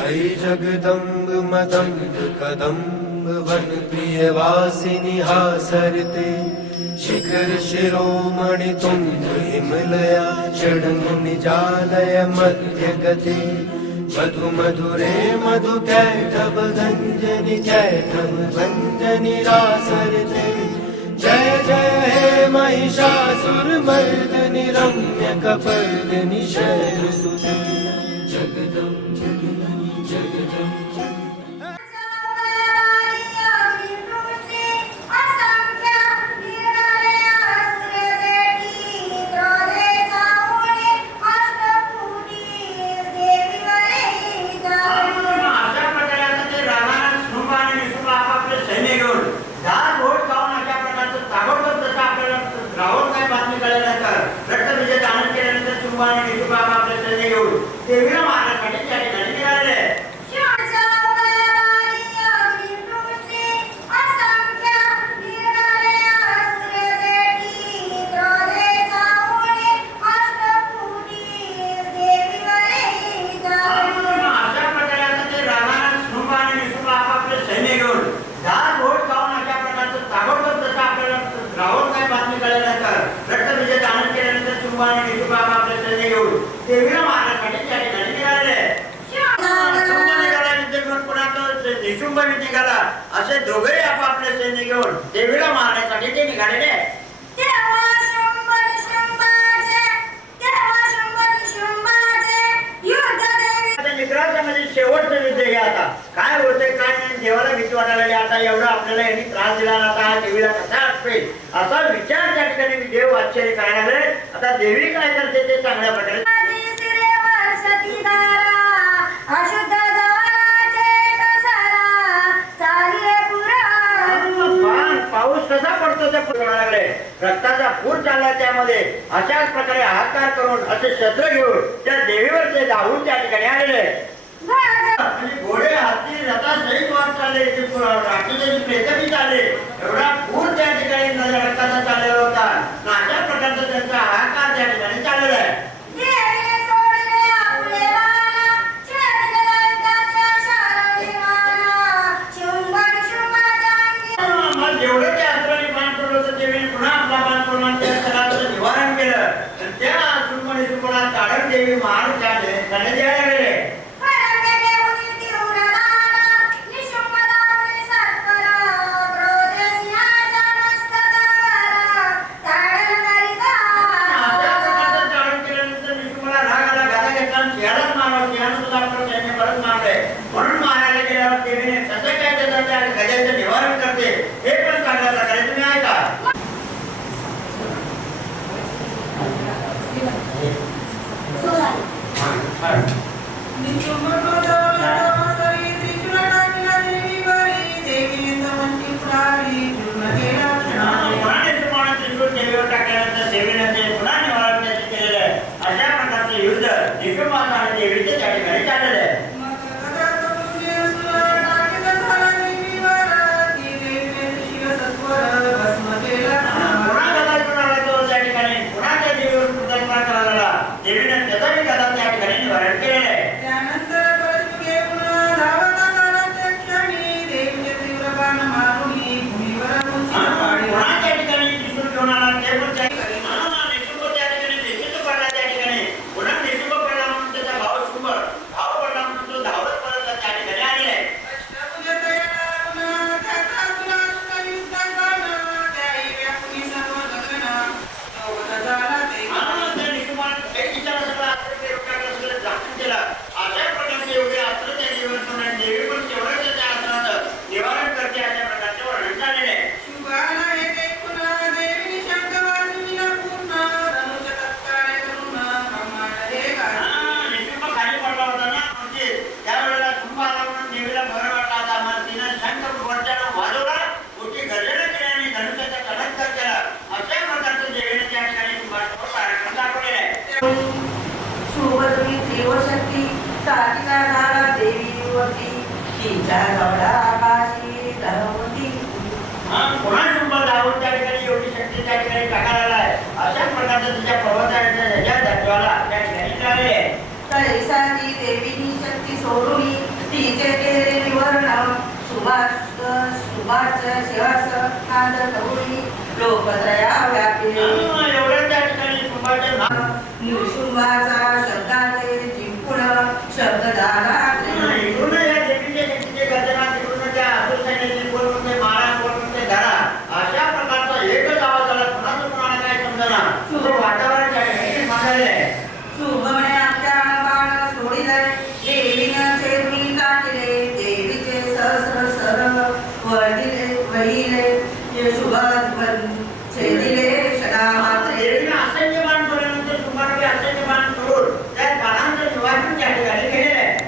ऐ जगदम्ब मदम्ब कदम्ब वन प्रिय वासिनी हासरते शिखर शिरोमणि तुंग हिमलया षडंग निजालय मध्य गते मधु मधुरे मधु कैटभ गंजनि कैटभ भंजनि रासरते जय जय हे महिषासुर मर्दनि रम्य कपर्दनि शैलसुते जगदम्ब देवीला मारण्यासाठी त्या ठिकाणी निघाले. देवीला मारण्यासाठी त्या ठिकाणी निघाले. निशुंभ निघाला असे दोघे आपापले सैन्य घेऊन देवीला मारण्यासाठी ते निघालेले. शेवटचं युद्ध हे आता काय होते काय नाही देवाला भीती वाटायला आता एवढा आपल्याला यांनी त्रास दिला आता हा देवीला कसा असते असा विचार त्या ठिकाणी देव आश्चर्य करायला लागले. आता देवी काय करते ते चांगल्या प्रकारे पाऊस कसा पडतो ते पडायला लागले. रक्ताचा पूर चालला त्यामध्ये अशाच प्रकारे हाहाकार करून असे शस्त्र घेऊन त्या देवीवर ते धावून त्या ठिकाणी आलेले. घोडे हाती रथा सहित वाट चालले राक्षसाची प्रेतही चालले. एवढा पूर त्या ठिकाणी रक्ताचा चाललेला होता. अशा प्रकारचा त्यांचा हाहाकार त्या ठिकाणी चाललेला आहे. जेवढं त्या अस्त्राने बाण सोडलं होतं देवीने पुन्हा आपला बाण सोडला त्या स्थळाचं निवारण केलं आणि त्या शुंभनी शुंभला ताडक देवी मारून त्याने द्यायला लागले. म्हणून मारायला गेल्यावर देवीने कसं काय त्याच्या गजाचं निवारण करते हे पण चांगल्या प्रकारे तुम्ही ऐका. देवीवर टाकल्यानंतर देवीने ते पुन्हा निवारण केलेलं आहे. अशा प्रकारचे युद्ध निशुंभाचा आणि देवीचे त्या ठिकाणी चाललेले आहे. देवीने त्याचाही कथा त्या ठिकाणी निवारण केलेलं आहे. पुन्हा त्या ठिकाणी त्रिशूल घेऊन आला ते पण त्या ठिकाणी निशुंभ त्या ठिकाणी निश्चित पडला. त्या ठिकाणी पुन्हा निशुंभ पडला म्हणून त्याचा भाव शुंभ भाव पडला म्हणून तो धावत परत त्या ठिकाणी आलेला आहे. निवारण करते अशा प्रकारचे वर्णन झालेले आहे. निशुंभ खाली पडला होता ना म्हणजे त्यावेळेला शुंभ आला म्हणून देवीला बरं वाटला होता. तिने शंख वरच्यानं वाजवला मोठी गर्जना केली आणि धनुष्याचा चमत्कार केला. अशा प्रकारचं देवीने त्या ठिकाणी शुंभासमोर कार्यक्रम दाखवलेला आहे. शुभद्री देवशक्ती ताटिका झाला देवीवरती तिच्या गवडा आकाशी धरवती. पुन्हा शुंभ धावून त्या ठिकाणी एवढी शक्ती त्या ठिकाणी टाकायला आहे. अशा प्रकारचं तिच्या पर्वताच्या त्या ठिकाणी तैसाची देवीनी शक्ती सोडून वाच शिवास नाद करुणी लोकत्रया व्यापिले एवढं त्या ठिकाणी शुंभाचे नाव निशुंभाचा शब्दाचे जिंकून शब्द झाला इकडून या देवीच्या शक्तीचे गर्जना तिकडून त्या असुर सैन्याची कोण म्हणते मारा कोण म्हणते धरा अशा प्रकारचा एकच आवाज आला कुणाचं कुणाला काय समजना तो वातावरण त्या ठिकाणी मांडलेलं आहे शुभमने आपल्या बाण सोडिले देवीनं चेरुणी टाकले देवीचे सहस्र सर वहिले हे शुभ छेदिले क्षणा मात्रे देवीने असंख्य बाण सोडल्यानंतर शुंभाने असंख्य बाण सोडून त्या बाणांचं निवारण त्या ठिकाणी केलेलं आहे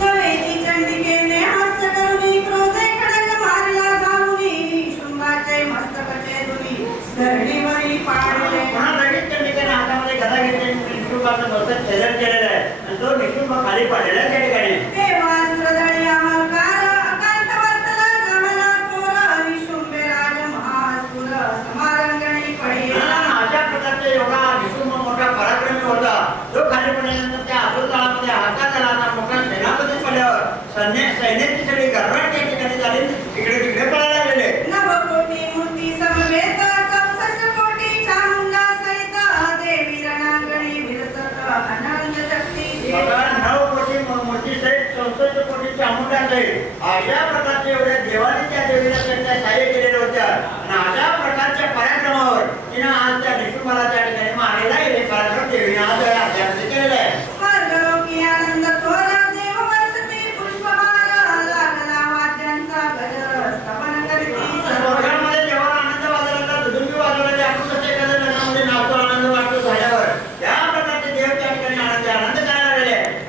सवेची चंडिकेने हस्त करुणी क्रोधे खडक मारला जाऊनी शुंभाचे मस्तकचे दुनी धरणीवरी पाडले पुन्हा लगेच चंडिकेने हातामध्ये गदा घेतली निशुंभाचं मस्तक छेदन केलेलं आहे आणि तो निशुंभ खाली पडलेला आहे त्या ठिकाणी देवास्त्रदळी अमलकार अकांत वर्तला जमला कोर निशुंभे राज महासुर समारंगणी पडिला अशा प्रकारचा योगा निशुंभ मोठा पराक्रमी होता तो खाली पडल्यानंतर त्या असुर तळामध्ये हातात आला मोठा सेनापती पडल्यावर सैन्याची सगळी गरबड त्या ठिकाणी झाली इकडे तिकडे पडायला लागलेले नवकोटी मूर्ती समवेत 64 कोटी चामुंडा सहित देवी रणांगणी विरसत अनंत शक्ती बघा 9 कोटी मूर्ती सहित 64 कोटी चामुंडा सहित अशा प्रकारचे एवढ्या देवाने त्या देवीला त्यांच्या सहाय्य केलेले होत्या आणि अशा प्रकारच्या पराक्रमावर तिने आज त्या निशुंभाला त्या ठिकाणी मारलेला आहे हे पराक्रम देवीने आज अभ्यास केलेला आहे स्वर्गलोकी आनंद थोर देव वर्षती पुष्पहार लागला वाद्यांचा गजर स्थापन करीती स्वर्गामध्ये देवाला आनंद वाजवला दुदुंबी वाजवला ते आपण कसं एखाद्या लग्नामध्ये नाचतो आनंद वाटतो झाल्यावर त्या प्रकारचे देव त्या ठिकाणी आनंद करायला लागलेले आहे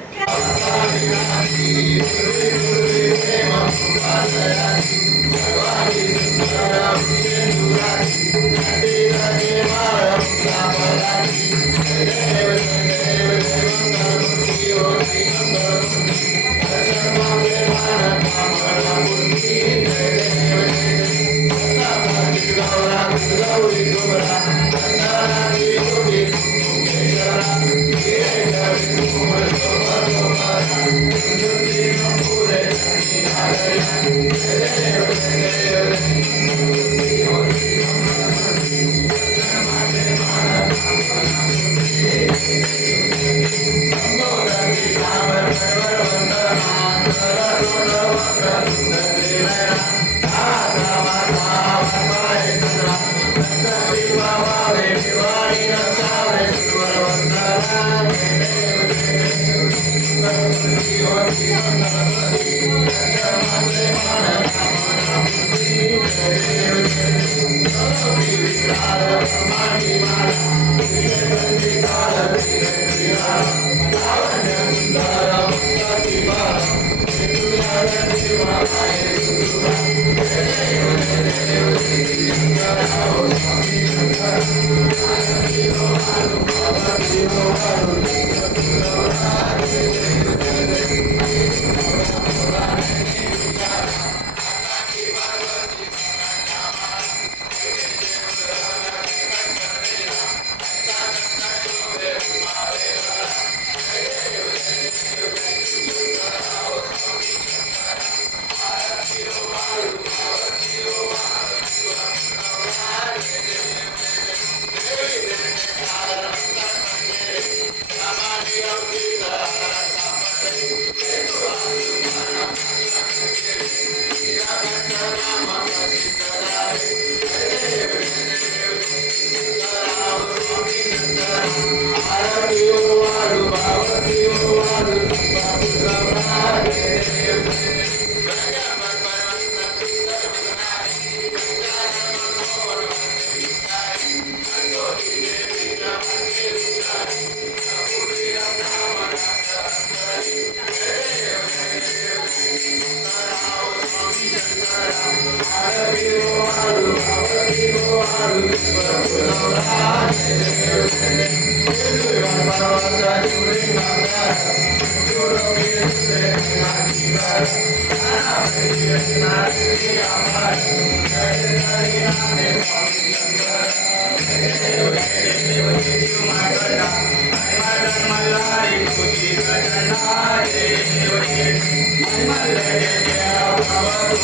Hare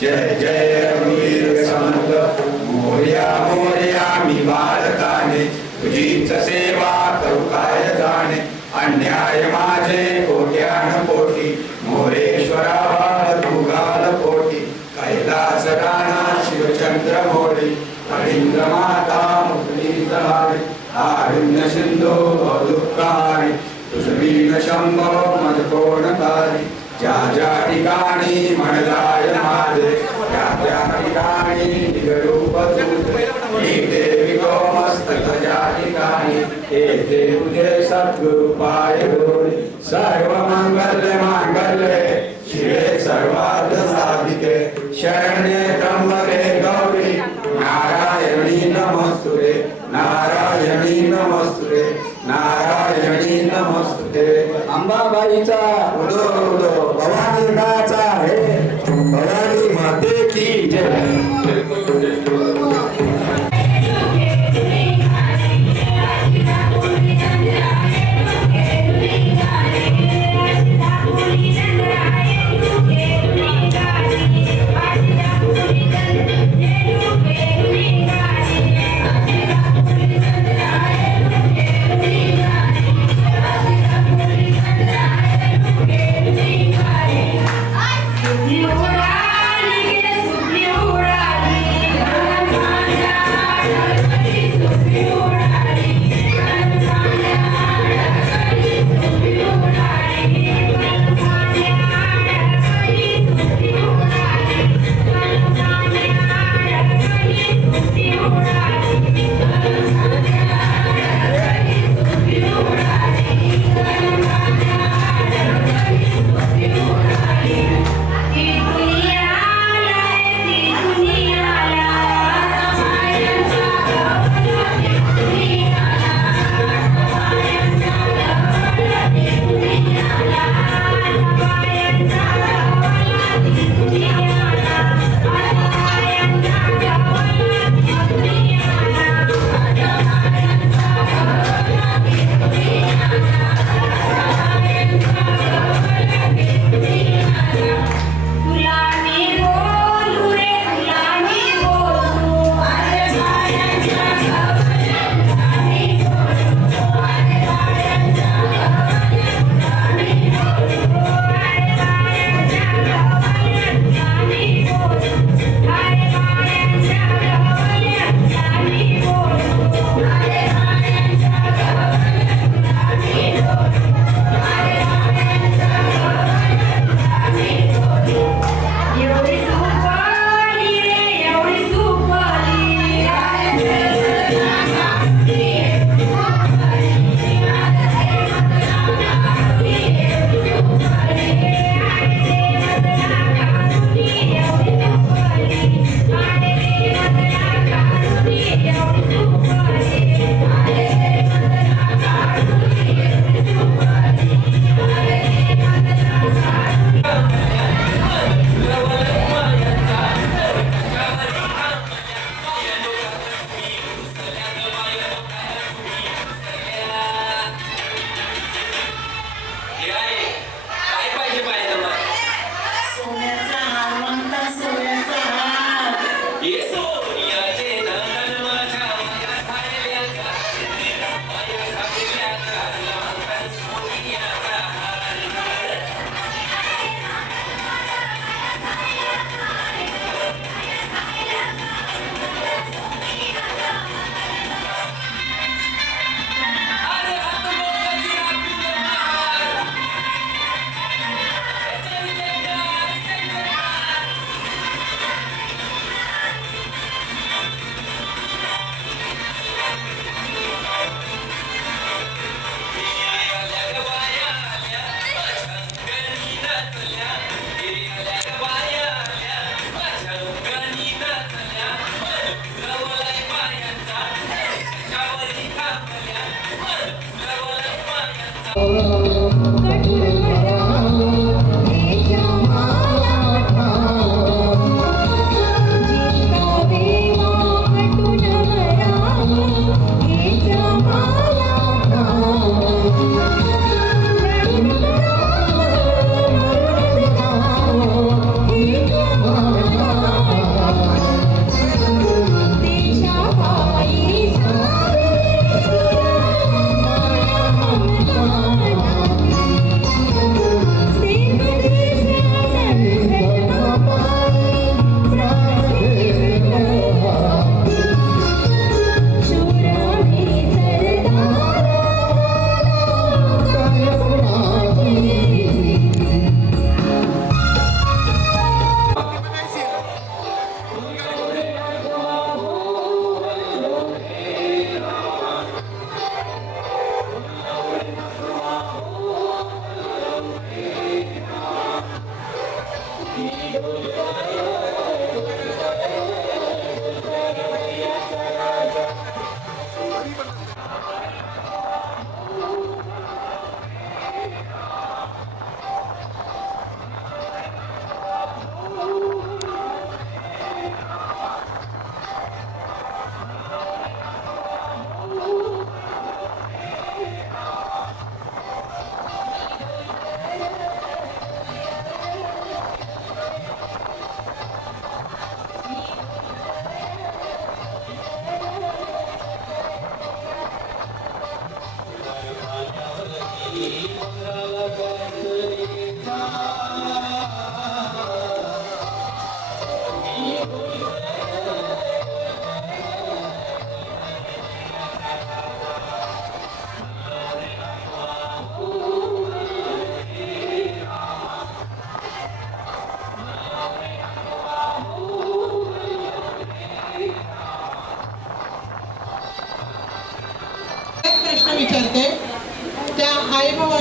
जय जय वीर समर्थ मोर्या मोर्या मी बालकाने तुझीच सेवा करू काय जाणे अन्याय माझे कोट्यान कोटी मोरेश्वरा बाळ तू गाल कोटी कैलास राणा शिवचंद्र मोडी कलिंग माता मुक्ती झाली आरुण्य सिंधू दुःखारी तुझवीन शंभो मज कोण तारी ज्या ज्या ठिकाणी म्हणलाय माझे त्या ठिकाणी निगरूप देवी मस्तक ज्या ठिकाणी हे तुझे सद्गुरु पाय गोडी सर्व मंगल्य मांगल्ये शिवे सर्वार्थ साधिके शरण्ये त्र्यंबके गौरी नारायणी नमस्तुते नारायणी नमस्तुते नारायणी नमस्तुते अंबाबाईचा उदो उदो भवानीचा हे भवानी माते की जय सुधी उडाली गे सुधी उडाली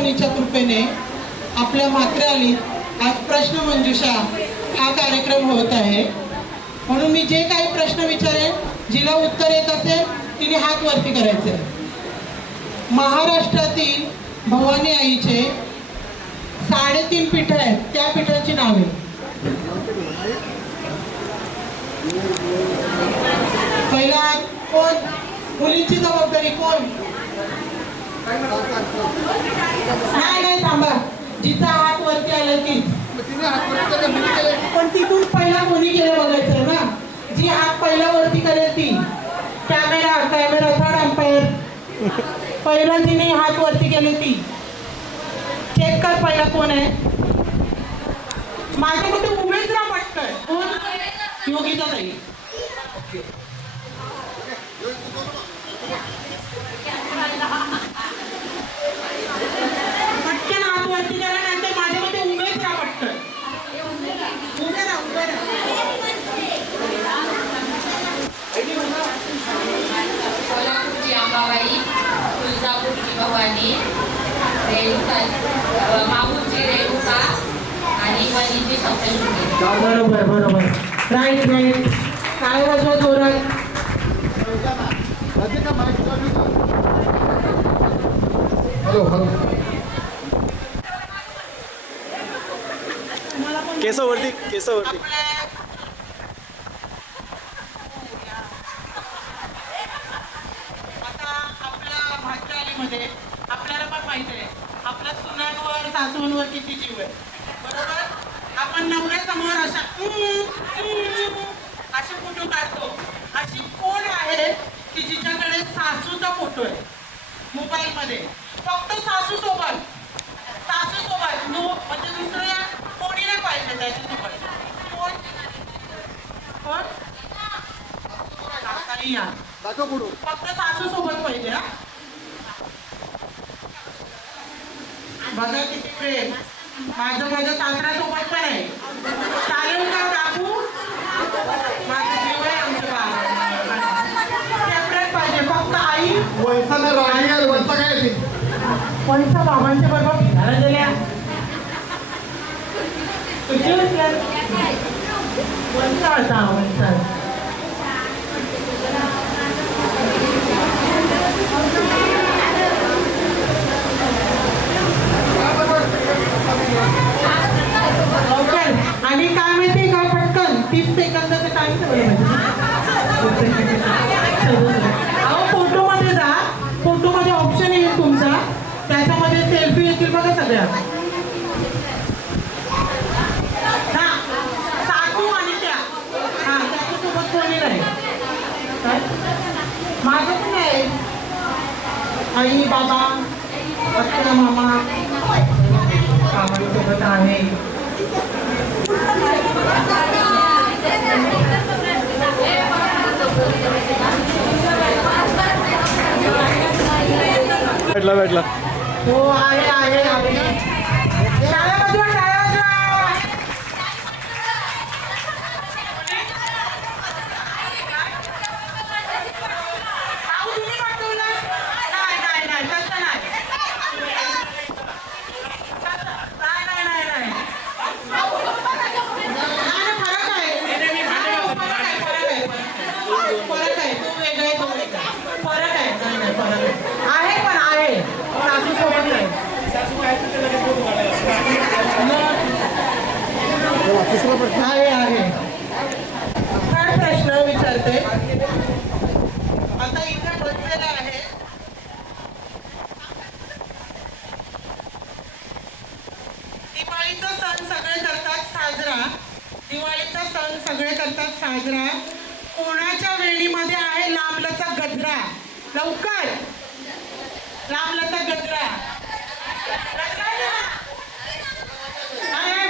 भवानीच्या कृपेने आपल्या मात्र्यालीत आज प्रश्न मंजुषा हा कार्यक्रम होत आहे. म्हणून मी जे काही प्रश्न विचारेन, जिला उत्तर येत असेल तिने हात वरती करायचे. महाराष्ट्रातील भवानी आईचे 3.5 पीठ आहेत, त्या पीठांची नावे. पहिला कोण? मुलींची जबाबदारी कोण? नाही थांबा, जिचा हात वरती आला ती. पण तिथून पहिला कोणी केलं बघायचं ना. जी हात पहिला वरती करेल ती. Camera third umpire. पहिला जिने हात वरती केले ती. चेक कर पहिला कोण आहे. माझ्या कुठे उमेश राव पटकन. कोण? योगिता ताई. पटकन हात वरती करा, नाहीतर माझ्या कुठे उमेश राव पटकन. उभे राहा. कोल्हापूरची अंबाबाई, तुळजापूरची भवानी, रेणुका, माहूरची रेणुका आणि वणीची सप्तशृंगी. बरोबर. राईट. काय वाजवा जोरात. केसावरती. आता आपल्या भाग्यवालीमध्ये आपल्याला पण माहिती आहे आपल्या सुनांवर सासूंवर किती जीव आहे. बरोबर. आपण नवऱ्यासमोर असे फोटो काढतो. अशी कोण आहे की जिच्याकडे सासूचा फोटो आहे मोबाईलमध्ये? फक्त सासू सोबत म्हणजे दुसऱ्या कोणी नाही पाहिजे त्याच्यासोबत. कोण? फक्त सासू सोबत पाहिजे. हा बघा किती प्रेम. माझ्या सासऱ्या सोबत पण आहे. चालेल का काकू? माझा जीव आहे. आमचं सेपरेट पाहिजे. फक्त आई वंसा बाबांच्या बरोबर फिरायला गेल्या. वंसा होता वंसा. आणि काय माहिती का, पटकन 30 सेकंदाचं टाइम ठेवलं पाहिजे. अहो फोटोमध्ये जा. फोटोमध्ये ऑप्शन येईल तुमचा, त्याच्यामध्ये सेल्फी येतील बघा सगळ्या. हा सासू आणि त्या त्याच्यासोबत कोणी नाही. माझं पण आहे. आई बाबा आत्या मामा बाबांसोबत आहे. भेटला. हो आहे. टाळ्या वाजवा. तुम्ही पाठवलं? नाही तसं नाही. फरक आहे. तू वेगळं तो वेगळा. फरक आहे. पण आहे. सासू सोबत आहे. काय प्रश्न विचारते. आता इथे बसलेला आहे. दिवाळीचा सण सगळे करतात साजरा. कोणाच्या वेणीमध्ये आहे लांबलचक गजरा? लवकर. लांबलचक गजरा.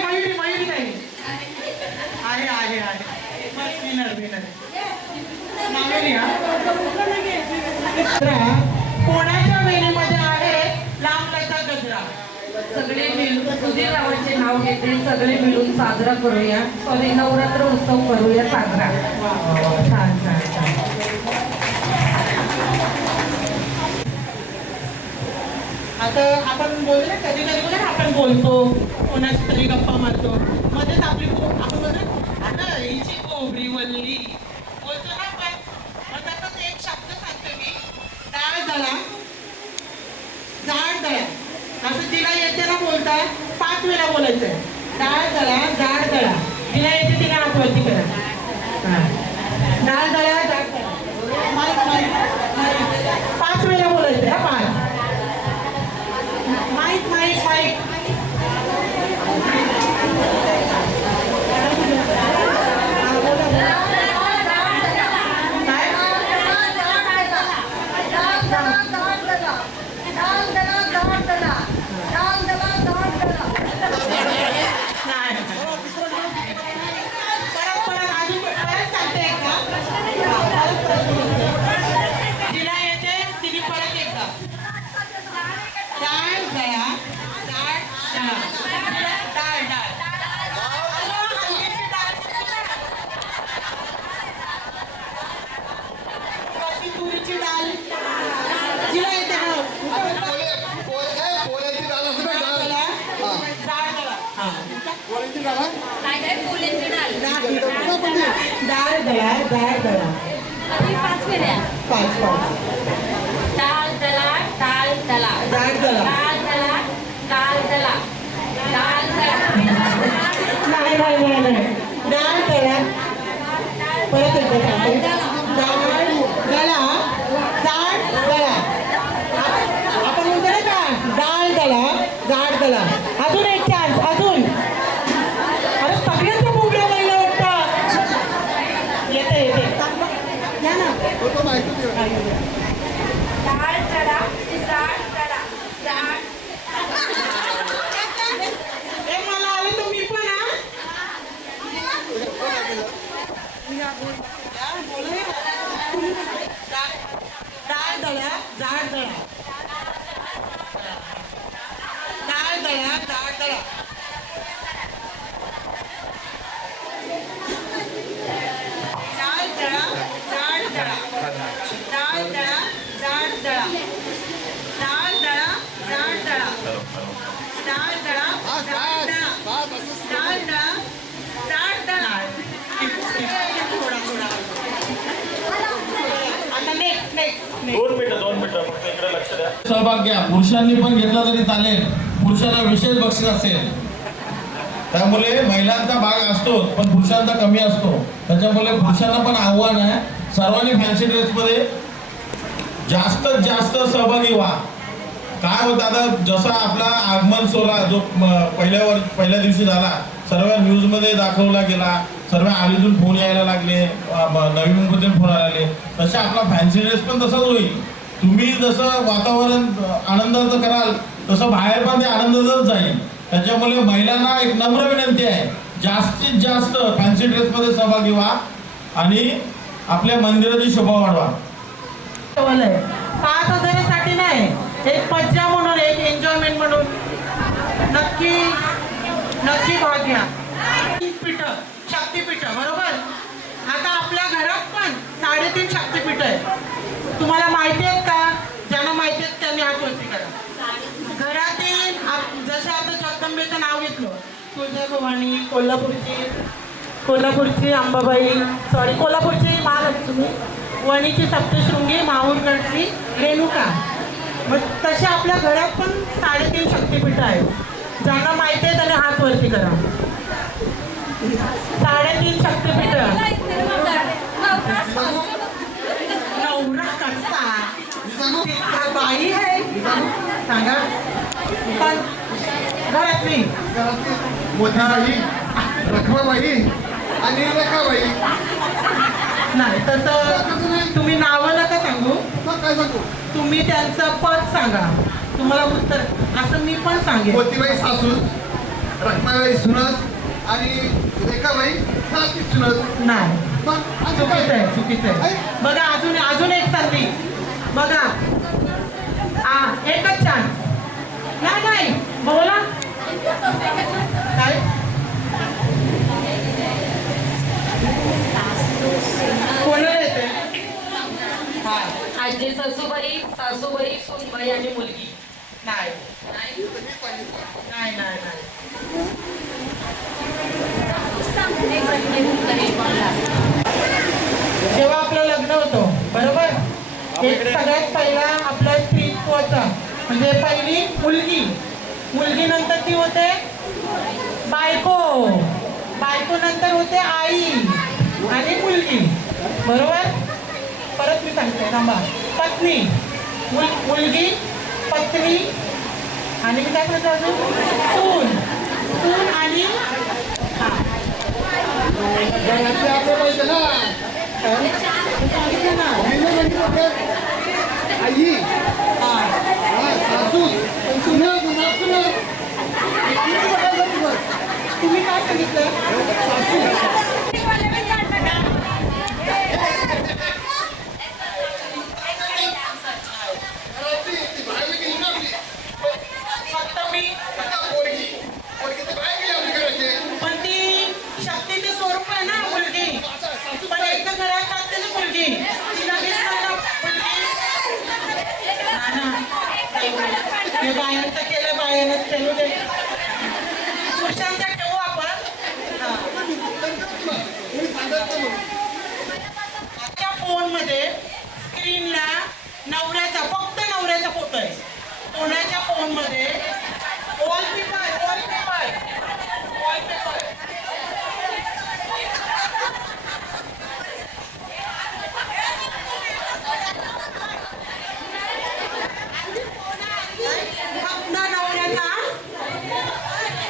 मयुरी नाही आहे. कोणाच्या वेणीमध्ये आहे लांबलचक गजरा? सगळे मिळून सुधीर रावांचे नाव घेते. सगळे मिळून साजरा करूया. सॉरी, नवरात्र उत्सव करूया साजरा. छान. आता आता आपण बोलतो ना कधी कधी बघा ना आपण बोलतो कोणाशी तरी गप्पा मारतो मध्येच आपली आपण बोलतो आता हिची कोबरी वल्ली बोलतो ना आपण मग तसंच एक शब्द सांगतो मी डाळ दळा जाड दळा असं तिला येते ना बोलता 5 वेळा बोलायचं डाळ दळा जाड दळा तिला येते तिला हातवरती करा डाळ दळा जाड दळा माईक माईक माईक 5 वेळा बोलायचं हा 5 माईक माईक माईक डाळ दळा डाळ दळा 5 डाळ दला डाळ दला डाळ दळा डाळ दला डाळ दला डाळ दला नाही नाही नाही नाही डाळ दळा परत एकदा सांगते डाळ दळा जाड दळा आपण म्हणतो ना का डाळ दळा जाड दळा अजून एक चान्स अजून अरे सगळ्यांच्या बोबड्या महिला वाटतं येते येते या ना डाळ दला जाड दला डाळ ए मला आले तर मी पण हा डाळ दळा जाड दळा डाळ दळा जाड दळा डाळ दळा जाड दळा डाळ दळा जाड दळा डाळ दळा जाड दळा डाळ दळा जाड दळा डाळ दळा जाड दळा थोडा थोडा आता नेक्स्ट 2 मिनिटं फक्त इकडे लक्ष द्या. सहभाग घ्या. पुरुषांनी पण घेतला तरी चालेल. पुरुषांना विशेष बक्षीस असेल. त्यामुळे महिलांचा भाग असतो पण पुरुषांचा कमी असतो. त्याच्यामुळे पुरुषांना पण आव्हान आहे सर्वांनी फॅन्सी ड्रेसमध्ये जास्तीत जास्त सहभागी व्हा. काय होतं आता जसा आपला आगमन सोहळा जो पहिल्या दिवशी झाला सर्व न्यूजमध्ये दाखवला गेला सर्व आलीतून फोन यायला लागले नवी मुंबईतून फोन आले तसे आपला फॅन्सी ड्रेस पण तसंच होईल. तुम्ही जसं वातावरण आनंदाचं कराल तसं बाहेर पण ते आनंदातच जाईल. त्याच्यामुळे महिलांना एक नम्र विनंती आहे जास्तीत जास्त फॅन्सी ड्रेसमध्ये सहभागी व्हा आणि आपल्या मंदिराची शोभा वाढवा. 5,000साठी नाही एक मज्जा म्हणून एक एन्जॉयमेंट म्हणून नक्की भाग घ्या. पीठ शक्तिपीठ बरोबर. आता आपल्या घरात पण 3.5 शक्तिपीठ आहे. तुम्हाला माहिती आहेत का? ज्यांना माहिती आहेत त्यांनी हात वरती करा. घरातील जसं आता जगदंबेचं नाव घेतलं तुळजाभवानी कोल्हापूरची अंबाबाई कोल्हापूरची महालक्ष्मी वणीची सप्तशृंगी माहूरगडची रेणुका. मग तसे आपल्या घरात पण 3.5 शक्तिपीठ आहेत. ज्यांना माहिती आहे त्यांनी हात वरती करा. 3.5 शक्तिपीठ. नवरा कसा बाई आहे सांगा पण घरातली मोठ्याबाई रखमाबाई आणि रेखाबाई. नाही तसं तुम्ही नावं नका सांगू. काय सांगू तुम्ही त्यांचं पद सांगा. तुम्हाला उत्तर असं मी पण सांगेन. मोतीबाई सासू रखमाबाई सुनस आणि रेखाबाई सासू सुनस. नाही चुकीचं आहे. बघा अजून एक संधी बघा. एकच चान्स. नाही बोला काय कोणाला येते? आजी सासूबाई सूनबाई आणि मुलगी नाही नाही नाही नाही जेव्हा आपलं लग्न होतं बरोबर एक सगळ्यात पहिला आपला स्त्रीत्वाचा म्हणजे पहिली मुलगी नंतर ती होते बायको नंतर होते आई आणि मुलगी बरोबर. परत मी सांगते थांबा. पत्नी मुलगी पत्नी आणि मी काय म्हणतो अजून सून आणि घरातले आपले पाहिजे ना. सांगितलं ना आई हा सासू सुना सुना सुना तुम्ही काय सांगितलं. फक्त मी पण ती शक्तीचे स्वरूप आहे ना मुलगी. पण एका घरात असते ना मुलगी ती लगेच मला मुलगी बायांचं केलं बायानंच केलं दे पुरुषांचं ठेवू आपण. आजच्या फोनमध्ये स्क्रीनला फक्त नवऱ्याचा फोटो आहे. कोणाच्या फोनमध्ये वॉलपेपर फक्त नवऱ्याचा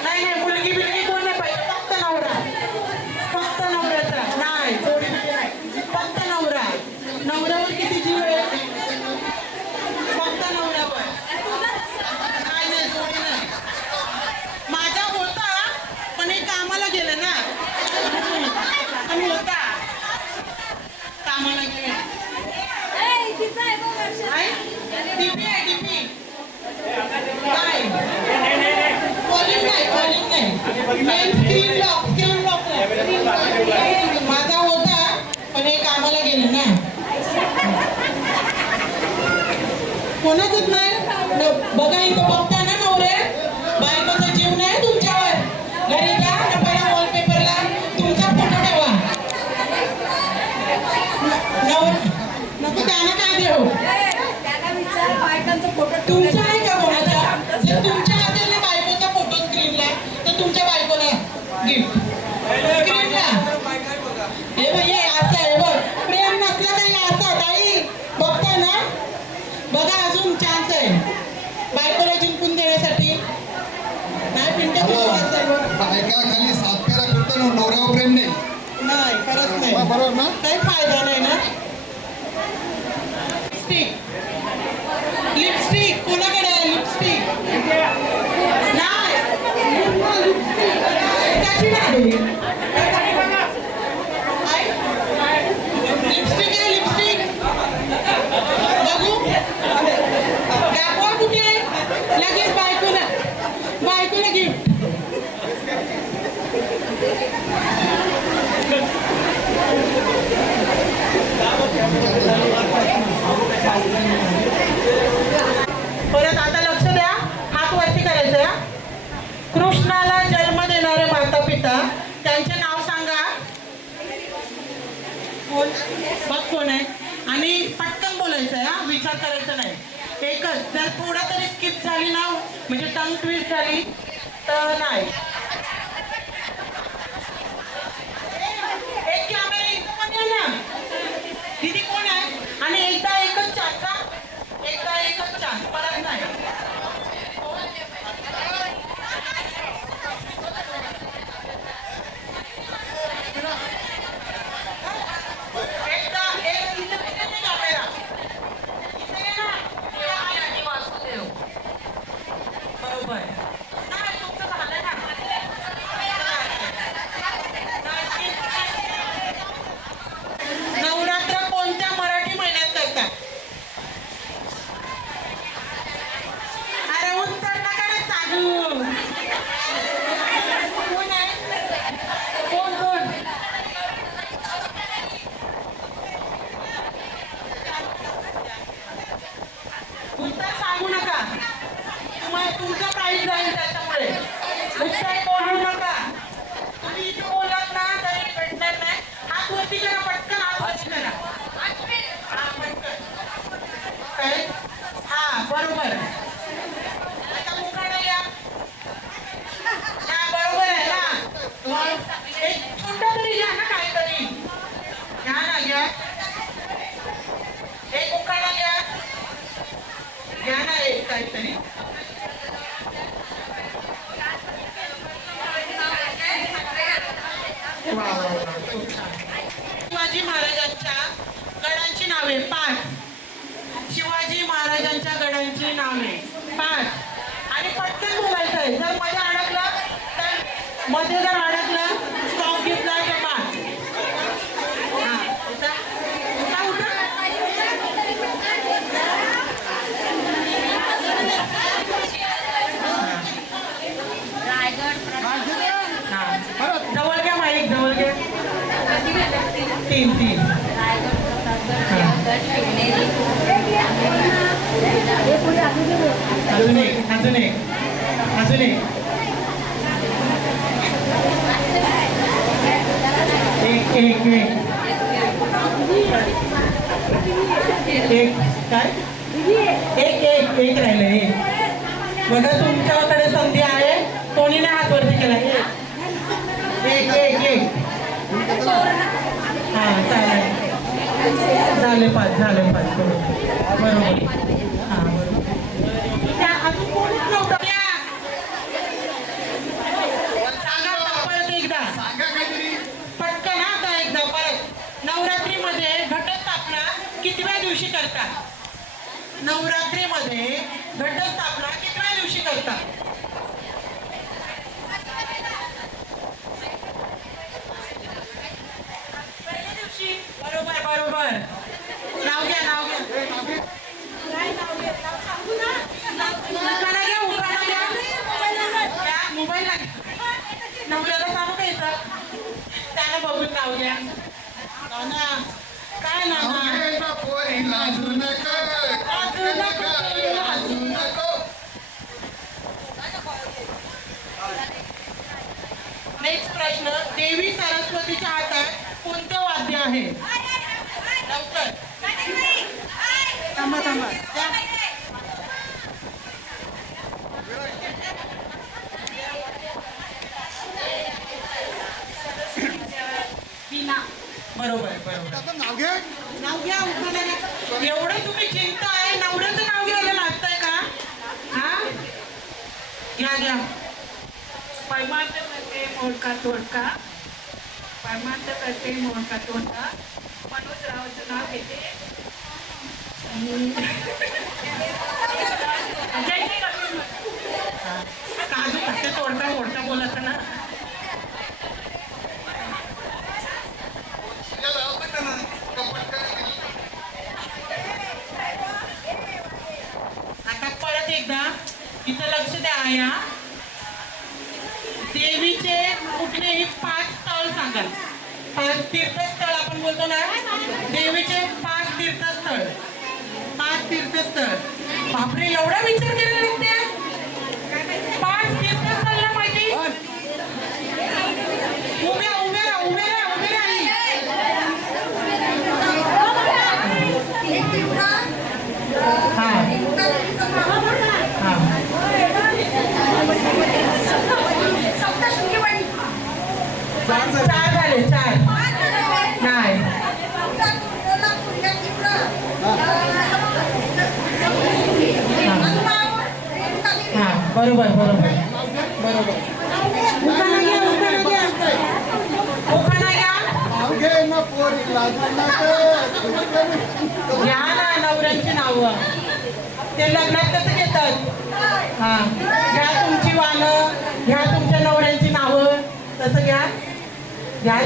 नाही मुलगी बिलगी कोण नाही पाहिजे. फक्त नवऱ्याचा नाही जोडी नाही फक्त नवऱ्यावर किती जीव आहे. फक्त नवऱ्यावर नाही जोडी नाही. माझा होता पण हे कामाला गेलं ना आणि होता कामाला गेले. डीपी नाही कॉलिंग नाही स्क्रीन लॉक माझा होता पण हे कामाला गेलं ना. कोणाचंच नाही बघा इथं बघता ना नवरे बायकोचा जीव नाही तुमच्यावर. घरी जा ना पहिला वॉलपेपरला तुमचा फोटो ठेवा. नको त्यांना काय देऊ तुमचा नाही का कोणाचा. जर तुमच्या असेल ना बायकोचा फोटो स्क्रीनला तर तुमच्या बायकोला गिफ्ट स्क्रीनला. हे बघ हे असं आहे बघ प्रेम नसलं काही असं ताई बघता ना. बघा अजून चान्स आहे बायकोला जिंकून देण्यासाठी. नाही बायका खाली सात फेरा फिरतो ना नवऱ्यावर प्रेम नाही खरंच नाही बरोबर ना. काही फायदा नाही ना. लिपस्टिक कोणाकडे आहे लिपस्टिक नाही त्याची नाही लिपस्टिक आहे लिपस्टिक बघू दाखवा कुठे लगेच बायकोला गिफ्ट. परत आता लक्ष द्या हात वरती करायचं. कृष्णाला जन्म देणारे माता पिता त्यांचे नाव सांगा. बघ कोण आहे आणि पटकन बोलायचं आहे विचार करायचा नाही. एकच जर थोडा तरी स्किप झाली ना म्हणजे टंग ट्विस्ट झाली तर नाही. एक कॅमेरा इथं पण आहे ना दीदी कोण आहे आणि एकदा एकच चान्स परत नाही. बरोबर नाही तुमचं झालं ना. मध्ये जर अडकला स्टॉप घेतला तर बाद. हा, उठा. उठा, उठा. रायगड हा. जवळ घ्या माईक, जवळ घ्या. तीन तीन. रायगड प्रतापगड शिवनेरी अजून एक, अजून एक, अजून एक. एक एक एक एक काय एक एक एक राहिलं. एक बघा तुमच्याकडे संधी आहे, कोणी नाही हात वरती केला. एक एक एक हा चालेल. झाले पाच, झाले पाच. बरोबर. हा बरोबर. त्या अजून कोणीच नव्हतं. सांगा परत एकदा, पटकन आता एकदा परत. नवरात्रीमध्ये घटस्थापना कितव्या दिवशी करतात? नवरात्रीमध्ये घटस्थापना कितव्या दिवशी करतात? पहिल्या दिवशी. बरोबर बरोबर. नाव घ्या, नाव घ्या. काय नाव घ्या? नाव सांगू ना? उखाणा घ्या, उखाणा घ्या. घ्या, मोबाईल लागेल. नवऱ्याला सांगू का इथं? त्याला बघून नाव घ्या. नाना काय नाना? पोरी लाजू नको, लाजू नको, लाजू नको. नेक्स्ट प्रश्न. देवी सरस्वतीच्या हातात कोणते वाद्य आहे? लवकर. थांबा थांबा. विना बरोबर बरोबर. आता नाव घे. नाव घ्या, उखाणा घ्या. एवढं तुम्ही चिंताय, नवऱ्याचं नाव घ्यायला लागतंय का? हा घ्या घ्या. पैमात करते मोडका तोडका, पैमात करते मोडका तोडका. मनोज रावाचं नाव घेते. काजू खाते तोडता मोडता बोलायचं ना. आता परत एकदा इथं लक्ष द्या. या देवीचे कुठलेही 5 स्थळ सांगाल. 5 तीर्थस्थळ आपण बोलतो ना, देवीचे 5 तीर्थस्थळ. 5 तीर्थस्थळ. बापरे, एवढा विचार केला लागते. 5 तीर्थस्थळला माहिती. उभ्या उभ्या राहा, उभ्या राहा, उभ्या राहा. हा हा. चार झाले, 4 नाही. हा बरोबर बरोबर बरोबर. उखाणा घ्या, उखाणा घ्या, उखाणा घ्या. नाव घे ना पोरी लाजू नको. घ्या ना नवऱ्यांची नावं. ते लग्नात कसं घेतात? हा घ्या तुमची वानं, घ्या तुमच्या नवऱ्यांची नावं. तसं घ्या. घ्या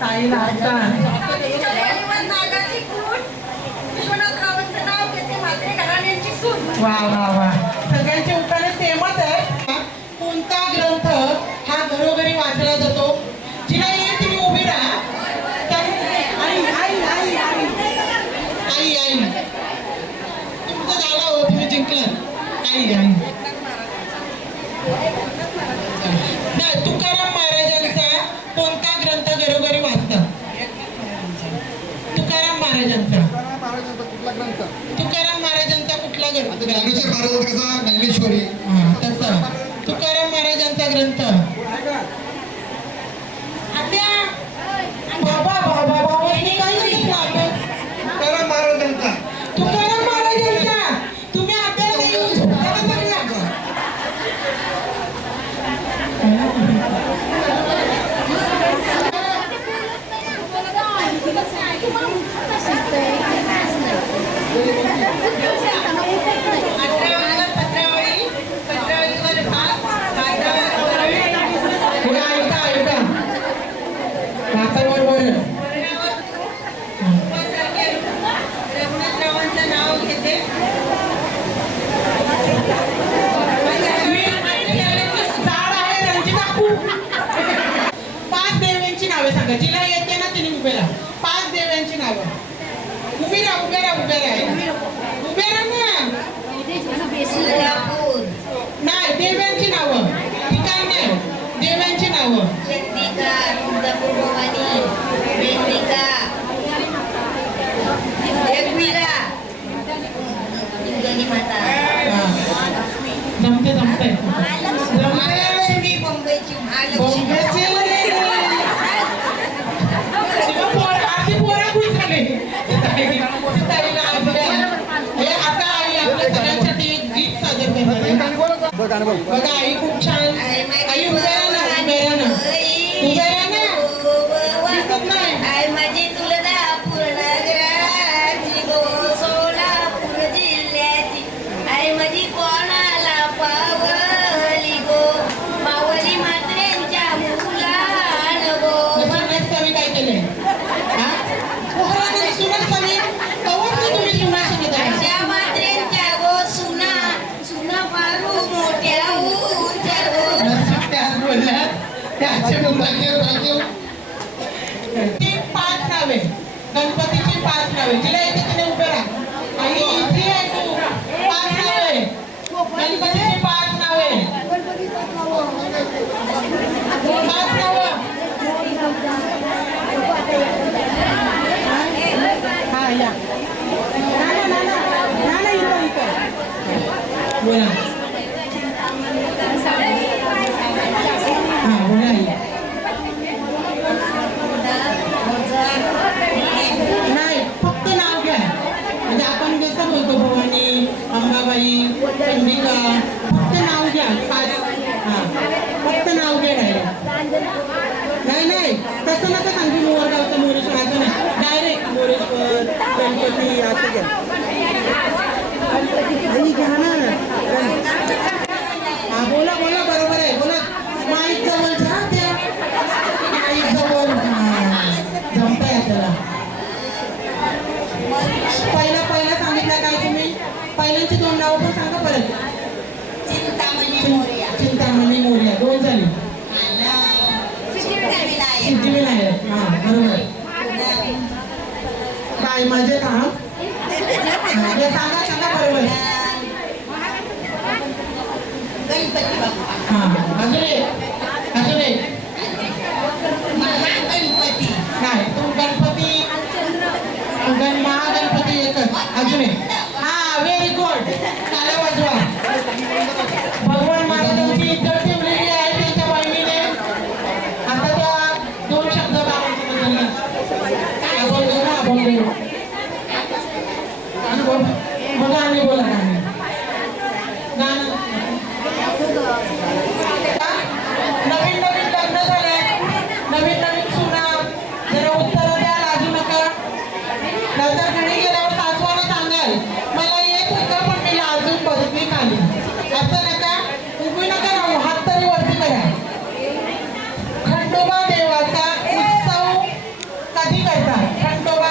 ताईला आता. वा वा वा. सगळ्यांची उत्तरं सेमच आहे. कोणता ग्रंथ हा घरोघरी वाचला जातो? जिला येईल तुम्ही उभी राहा. आई आई आई आई आई आई. तुमचं झालं हो, तुम्ही जिंकलात. आई आई. नाही, तुकाराम महाराजांचा कोणता ग्रंथ घरोघरी वाचतात? तुकाराम महाराजांचा. कुठला ग्रंथ? तुकाराम महाराजांचा कुठला ग्रंथ? ज्ञानेश्वर महाराज कसा ज्ञानेश्वरी. हा तसा तुकाराम महाराजांचा ग्रंथ. आत्या बाबा बाबा बाबा हे काय सांगितलं आपण? तुकाराम महाराजांचा. तुकाराम महाराजांचा. तुम्ही आपल्याला येऊन त्याला सांगा. पत्रावळी उभे राहा उभे राहा उभे राहा उभे राहा ना. सोलापूर, नाही देव्यांची नावं ठिकाण नाही देव्यांची नावं. चंदिका, तुळजापूर भवानी, वेदिका, एकविरा, दुर्गणी माता, जमते जमते महालक्ष्मी, मुंबईची महालक्ष्मी. आता आई आपल्या सगळ्यांसाठी एक गीत सादर करणार आहे. बघा आई खूप छान. आई उभ्या राहा ना उभ्या राहा ना उभ्या राहा ना दिसत नाही. आय माझी तुळजापूर नगराची गो, सोलापूर जिल्ह्याची आय माझी कोणाला पावली गो, मावली मात्रेंच्या मुलान गो. सुनाच कवी काय केलंय हा पोहराने सुनाच कवी कवर तुम्ही सुना सांगत आहे. अशा मात्रेंच्या गो सुना, सुना फारू मोठ्या उंच्या गो. त्याच बोलल्या त्याचे ती 5 नावे गणपतीची 5 नावे जिला येते तिने उभे राहा. आई इथे आहे तू 5 नावे गणपतीची 5 नावे 5 नावं. हा या ना इथं बोला हा बोला नाही फक्त नाव घ्या म्हणजे आपण जसं बोलतो भवानी अंबाबाई चंडिका फक्त नाव घ्या 5. हा फक्त नाव घ्या नाही नाही तसं नका सांगू मोरगावचं मोरेश्वराचं नाही डायरेक्ट मोरेश्वर गणपती असं घ्या. आई घ्या ना हा बोला बोला बरोबर आहे बोला. माईक जवळ जा त्या माईक जवळ जमताय आपल्याला. पहिला सांगितलं काय तुम्ही पहिल्यांची 2 नावं पण सांगा परत. चिंतामणी मोरया, चिंतामणी मोरया 2 झाली. सिद्धिविनायक, सिद्धिविनायक हा बरोबर. काय मजेत हा सांगा सांगा बरोबर. गणपती बाप्पा, हा अजून एक महागणपती, नाही तू गणपती महागणपती एकच. अजून एक हा व्हेरी गुड. टाळ्या वाजवा. भगवान महाराजांची इज्जत ठेवलेली आहे त्यांच्या बहिणीने. आता त्या 2 शब्द बाबांच्या बोलतो ना बोलतो बघा आणि बोला गाणं नवीन लग्न झालंय नवीन सुना जरा उत्तर द्या लाजू नका. नंतर घरी गेल्यावर सासवाला सांगाल मला येत होतं पण मी लाजून बसली खाली. असं नका उभी नका राहू हात तरी वरती करा. खंडोबा देवाचा उत्सव कधी करतात. खंडोबा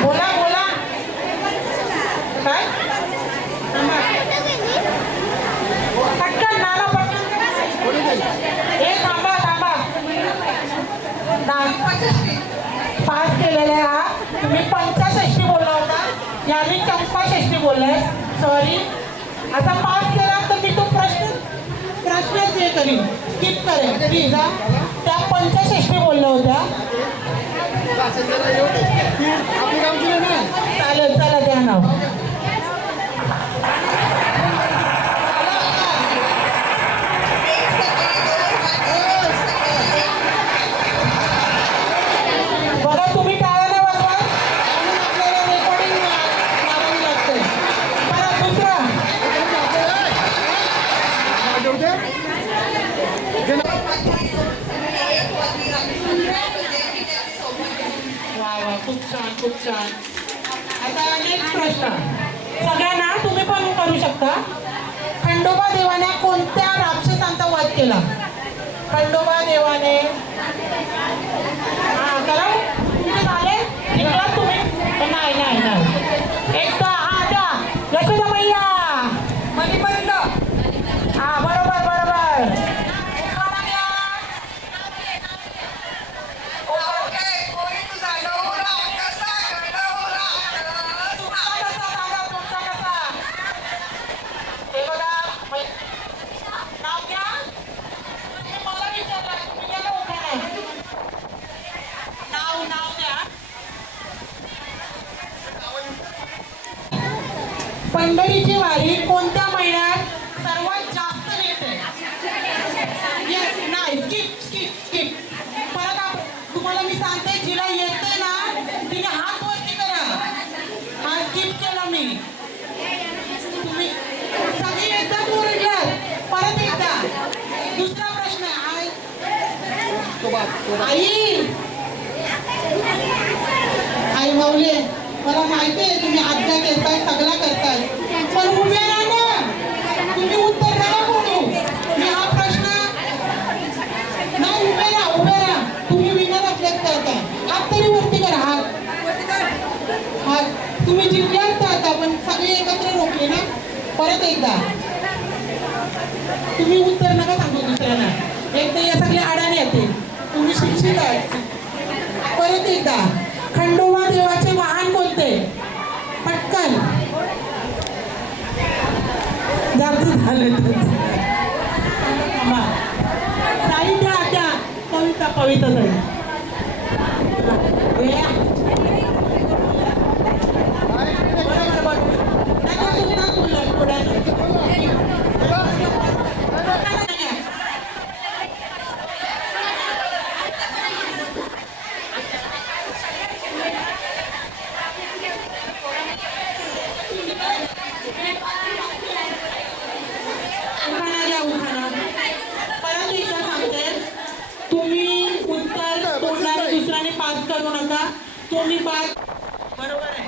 बोला बोला काय पटकन नाना पटकन हे थांबा पास केलेले हा तुम्ही 65 बोलला होता यांनी 64 बोललाय सॉरी. असा पास केला तर मी तो प्रश्नच हे करीन स्किप करेन प्लीज हा. त्या 65 बोलल्या होत्या चालेल चला द्या नाव. बघा तुम्ही टाळ्या नाही वाजवा आपल्याला रेकॉर्डिंग लावावी लागते. परत दुसरा वा खूप छान. आता नेक्स्ट प्रश्न सगळ्यांना तुम्ही पण करू शकता. खंडोबा देवाने कोणत्या राक्षसांचा वध केला. खंडोबा देवाने हा करा तुमचे झाले जिंकला तुम्ही. नाही एकदा हा द्या यशोदा मैया मणिबंद हा बरोबर. विठ्ठलाची वारी कोणत्या महिन्यात सर्वात जास्त नेते? Yes, नाही, skip. परत तुम्हाला मी सांगते, जिला येते ना तिने हात वरती करा. हा स्किप केला मी. तुम्ही सगळी एकदा ओरडलात. परत एकदा. दुसरा प्रश्न आई माऊली, मला माहिती आहे तुम्ही आज्ञा करताय, सगळा करताय, पण उभ्या राहा ना. तुम्ही उत्तर नका बोलू. मी हा प्रश्न नाही, उभे राहा. तुम्ही विनर असल्यात करताय. हात तरी वरती करा. हात तुम्ही जिंकल्यात आता, पण सगळे एकत्र रोखले ना. परत एकदा तुम्ही उत्तर नका सांगू दुसऱ्यांना. एक तर या सगळ्या अडाणी येतील. तुम्ही शिक्षित आहात. परत एकदा, खंडोबा देवाचे वाहन कोणते? पटकन. जास्त झालं ताई, त्या कविता ताई. परत एकदा सांगते, तुम्ही उत्तर तोडणारे दुसऱ्याने पास करू नका. तुम्ही पास बरोबर आहे.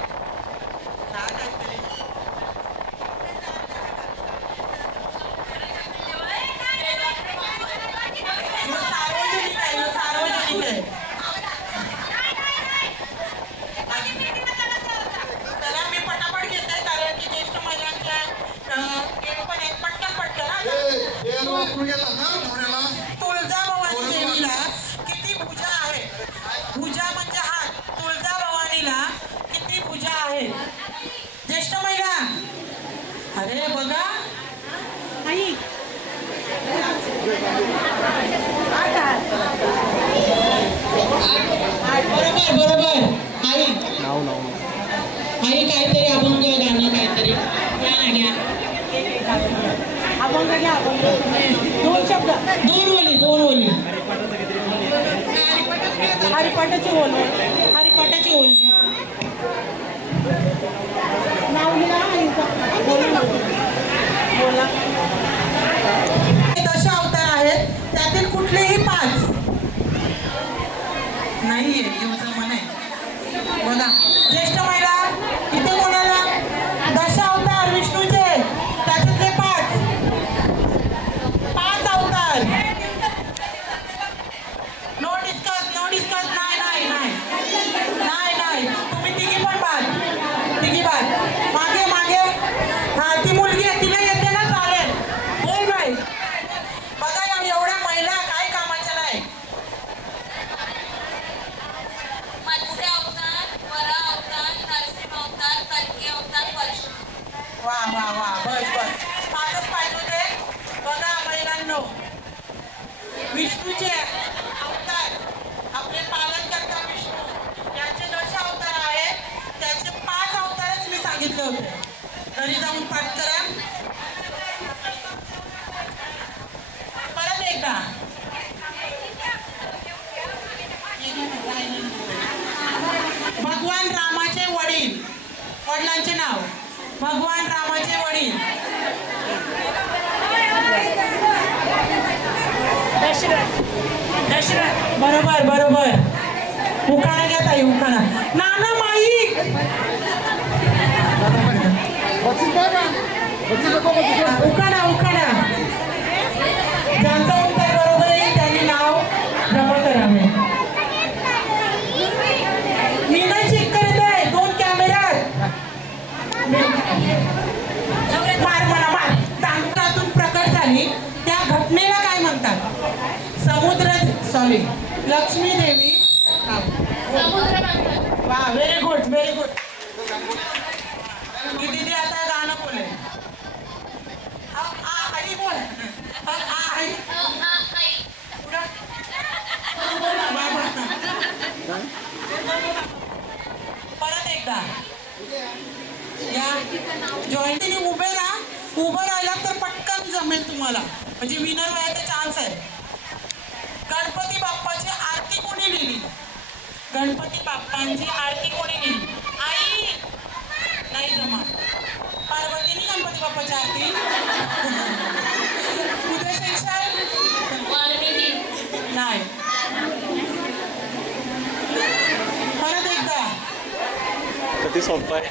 सार्वजनिक आहे. त्याला मी पटापट घेते, कारण की ज्येष्ठ महिलांच्या खेळ पण आहेत. तुळजाभवानी देवीला किती भुजा आहे? भुजा म्हणजे हात. तुळजाभवानीला किती भुजा आहे? ज्येष्ठ महिला, अरे बघा आई, बरोबर. आई काहीतरी अभंग गाणं काहीतरी घ्या. अभंग घ्या. दोन शब्द, दोन ओली. हरिपाठाची ओली. नाव बोला. दशावतार आहेत, त्यातील कुठलेही 5 नाहीये. जमन आहे. बघा ज्येष्ठ महिला, इथे कोणाला? दशावतार विष्णूचे, त्याच्यातले 5 अवतार. Know discuss. नाही. तुम्ही तिघी पण बाद. मागे. हा, ती मुलगी आहे, तिला येते ना, चालेल. बोल बाई. बघा या एवढ्या महिला काय कामाच्या नाही. मत्स्य अवतार, वरा अवतार, नरसिंह अवतार, कल्की अवतार, परशुराम. वा. बस. 5च पाहिजे होते. बघा महिलांनो, विष्णूचे अवतार, आपले पालन करता विष्णू, याचे दशावतार आहेत. त्याचे 5 अवतारच मी सांगितले होते. घरी जाऊन पाठ करा. परत एकदा. भगवान रामाचे वडिलांचे नाव. भगवान रामाचे वडील. दशरथ. बरोबर. उखाणा घ्या ताई, उखाणा. नाना माई. उखाणा. ज्यांचं उत्तर बरोबर आहे त्यांनी नाव जमा करावे. मी नाही चेक करत आहे. 2 कॅमेऱ्यात मार. तांत्यातून प्रकट झाली त्या घटनेला काय म्हणतात? लक्ष्मी देवी. वा, व्हेरी गुड. दीदी आता गाणं बोले. आई बोल. आई. परत एकदा या जॉईंटीने उभे उभं राहिला तर पटकन जमेल तुम्हाला, म्हणजे विनर व्हायचा चान्स आहे. गणपती बाप्पाची आरती कोणी लिहिली? गणपती बाप्पांची आरती कोणी लिहिली? आई नाही जमा. पार्वतीने गणपती बाप्पाची आरती. उद्या शिक्षण नाही. परत एकदा किती सोपं आहे.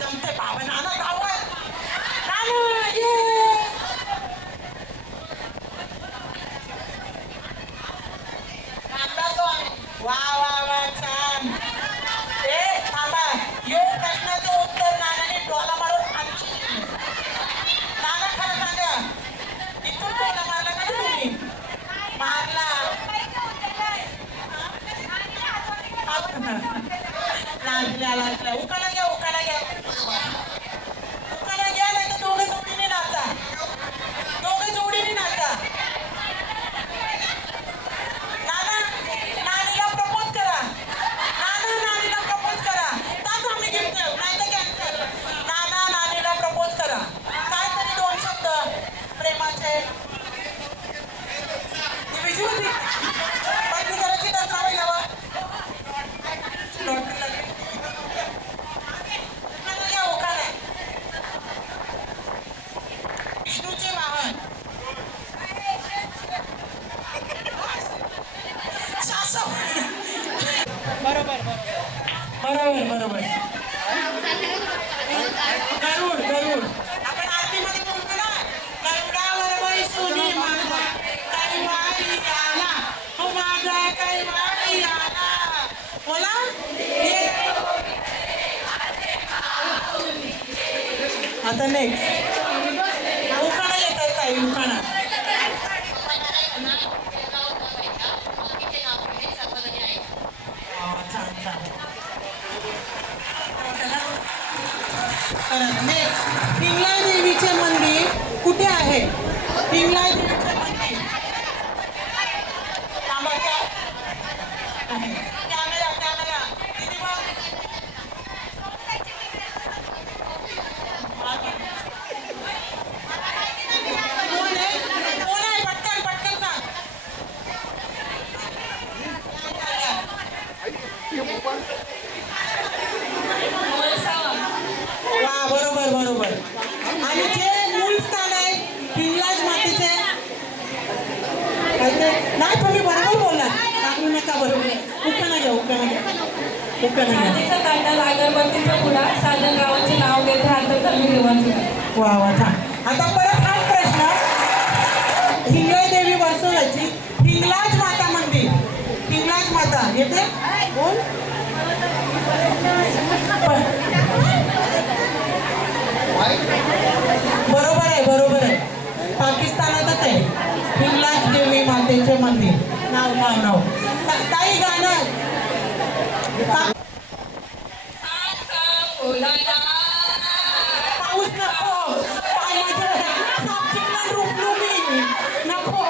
जमते बाबा. नाना गावात नाना ये. वा वा वा छान. ए थांबा, यो प्रश्नाचं उत्तर नानाने डोला मारून आणलं. नाना खरं सांगा, इथून डोला मारला का ना तुम्ही? मारला. लाजल्या. उकाळा घ्या. उकाळा घ्या नाही तर दोघे जोडीने नाचा. नाना नानीला प्रपोज करा. नानीला प्रपोज करा. त्याच आम्ही गिफ्ट देऊ, नाही तर कॅन्सल. नानीला प्रपोज करा. काय तरी 2 शब्द प्रेमाचे. ती विजू होती पत्नी करायची दसरावी लावा. लॉटरी लागली. उखाणा. विष्णूचे वाहन. बरोबर. गरुड. आपण आरतीमध्ये बोलतो ना, गरुडावर बैसूनी माझा कैवारी आला, हो माझा कैवारी आला. बोला. आता नेक्स्ट उखाणा येतात ताई. उखाणा. पिंगला देवीचे मंदिर कुठे आहे? पिंगला देवीचे मंदिर. कॅमेरा किती बघ. कोण आहे? पटकन सांग. वा बरोबर. आणि जे मूळ स्थान आहे हिंगलाज मातेचे नाही. तुम्ही बरोबर बोलला. टाकू नका. बरोबर. उखाणा घ्या. चांदीच्या ताटात अगरबत्तीचा पुडा, साधन गावाचे नाव घेते हातात धरली देवाची. वा छान. आता परत हाच प्रश्न. हिंगलाज देवी बसवायची हिंगलाज माता मंदिर. हिंगलाज माता येते बोल. बरोबर आहे. पाकिस्तानातच आहे हिंगलाज देवी मातेचे मंदिर. नाव. ताई गाणं. पाऊस नको. नको.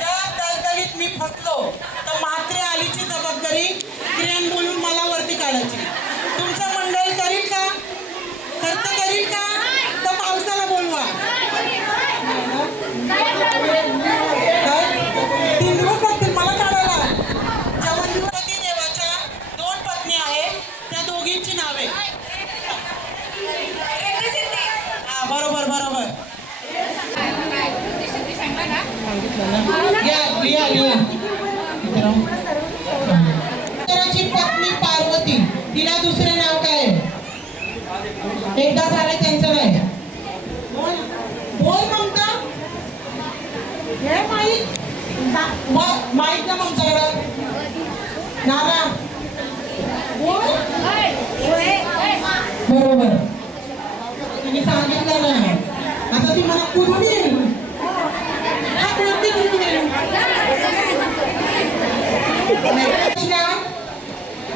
जर दलदलीत मी फसलो तर म्हात्रे आलीची जबाबदारी क्रेन बोलून मला वरती काढायची. तुमचं मंडळ करील का? खर्च करील का? तर पावसाला बोलवा. 3 दिवस लागतील मला काढायला. गणपती देवाच्या 2 पत्नी आहेत, त्या दोघींची नावे. हा बरोबर. लिहा. पत्नी पार्वती, तिला दुसरे नाव काय? एकदा झाले त्यांचं काय? बोल ममता. हे माहीत ना ममताकडं. नाना बोल. बरोबर. तुम्ही सांगितलं ना. आता ती मला कुठून येईल?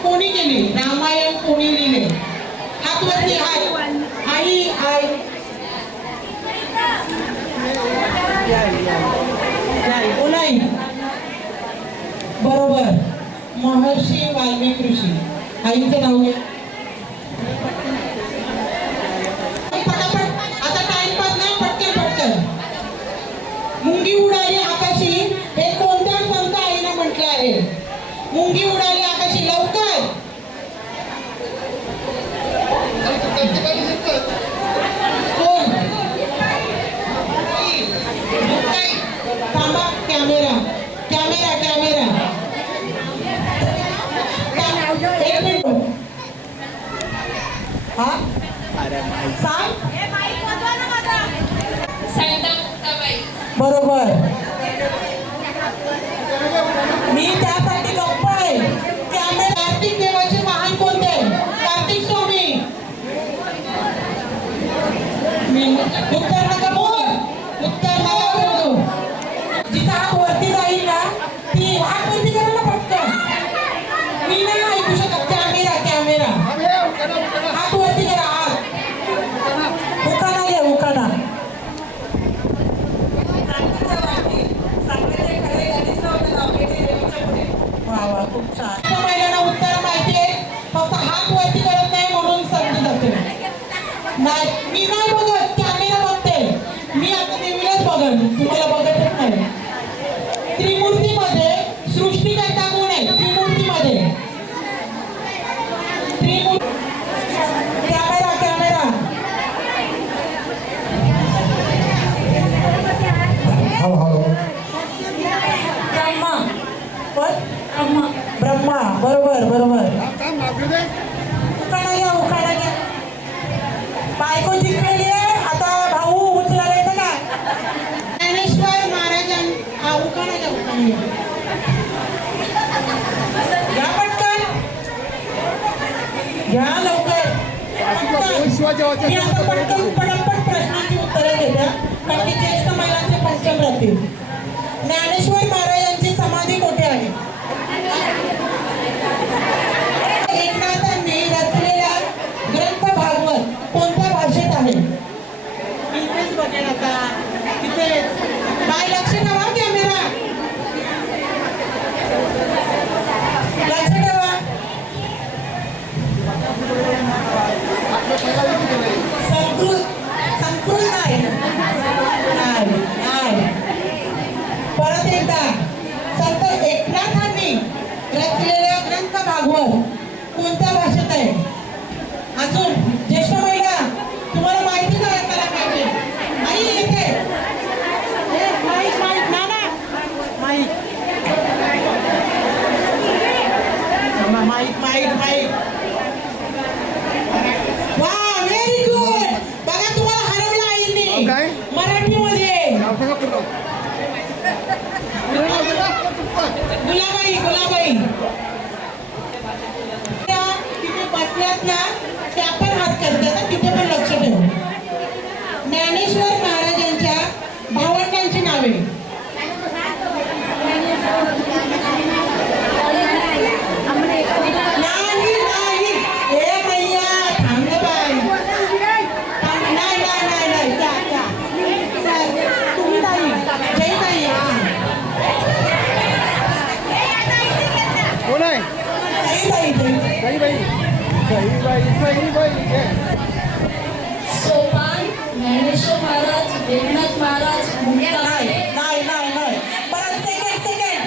कोणी केली? रामायण कोणी लिहिले? हातवरती हात. आई. बोलाई. बरोबर. महर्षी वाल्मिकी ऋषी. आईचं नाव घ्या. पटापट, आता टाइमपास नाही, पटकन पटकन. मुंगी उडाली आकाशी हे कोणत्या संत आईने म्हटलं आहे? मुंगी उडाली आकाशी, लवकर. कोण? थांबा, कॅमेरा कॅमेरा कॅमेरा. एक मिनिट. हा सांग. बरोबर. मी त्यासाठी गप्प आहे. कॅमेरा. कार्तिक देवाचे वाहन कोणते? कार्तिक स्वामी. उत्तर नका बोल, उत्तर नका बोलू. जिचा हात वरती जाईल ना ती हात वरती करा ना पटकन. मी नाही ऐकू शकत. Camera camera. हात वरती करा. हात उखाणा घे, उखाणा. वा वा, खूप छान. महिलांना उत्तर माहिती आहे, फक्त हात वरती करत नाही म्हणून समजून जाते. नाही, मी नाही बघत, कॅमेरा बघते. मी आता नेहमीच बघन, तुम्हाला बघतच नाही. त्रिमूर्तीमध्ये सृष्टीकर्ता कोण आहे? त्रिमूर्तीमध्ये कॅमेरा कॅमेरा. ब्रह्मा. पण ब्रह्मा. बरोबर बरोबर. उखाणा घ्या, उखाणा घ्या. बायको जिंकलेली आहे, आता भाऊ उचलायला येतं का? ज्ञानेश्वर महाराजांचा उखाणा घ्या, उखाणा घ्या. घ्या पटकन, घ्या लवकर. मी आता पटकन पटापट प्रश्नांची उत्तरे देत्या, कारण की ज्येष्ठ महिलांचे पंचम राहतील. ज्ञानेश्वर महाराजांची समाधी कुठे आहे? एकनाथांनी रचलेला ग्रंथ भागवत कोणत्या भाषेत आहे? इथेच बघेन आता, इथेच. बाय लक्ष ठेवा, कॅमेरा लक्ष ठेवा. संस्कृत नाही. परत एकदा. संत एकनाथांनी रचलेला ग्रंथ भागवत कोणत्या भाषेत आहे? अजून ज्येष्ठ महिला, तुम्हाला माहिती का? ऐकायला पाहिजे. आई येते. माईक माईक नाना माईक माईक माईक माईक. वा, व्हेरी गुड. बघा, तुम्हाला हरवलं आईने मराठीमध्ये. गुलाबाई गुलाबाई. त्या तिथे बसल्यात ना, त्या पण हात करतात, तिथे पण लक्ष ठेवा. ज्ञानेश्वर महाराजांच्या भावंडांची नावे. नाही नाही, हे मैया थांबलं बाई. नाही नाही नाही नाही, तुम्ही नाही. जय ताई. कोण आहे? सोपान, ज्ञानेश्वर महाराज, एकनाथ महाराज, नाही नाही नाही नाही. परत सेकंड सेकंड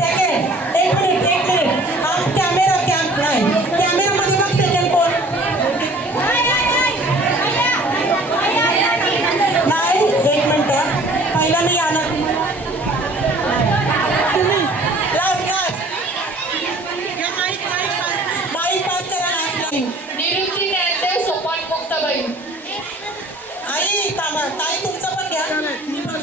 सेकंड. एक मिनिट. हा कॅमेरा कॅम्प नाही. कॅमेरामध्ये मग सेकंड कोण? नाही, एक मिनिट. पहिला मी आणत. निरुक्ती ज्ञानदेव, सोपान मुक्ताबाई. आई ताई तुमचं पण घ्या. मी पण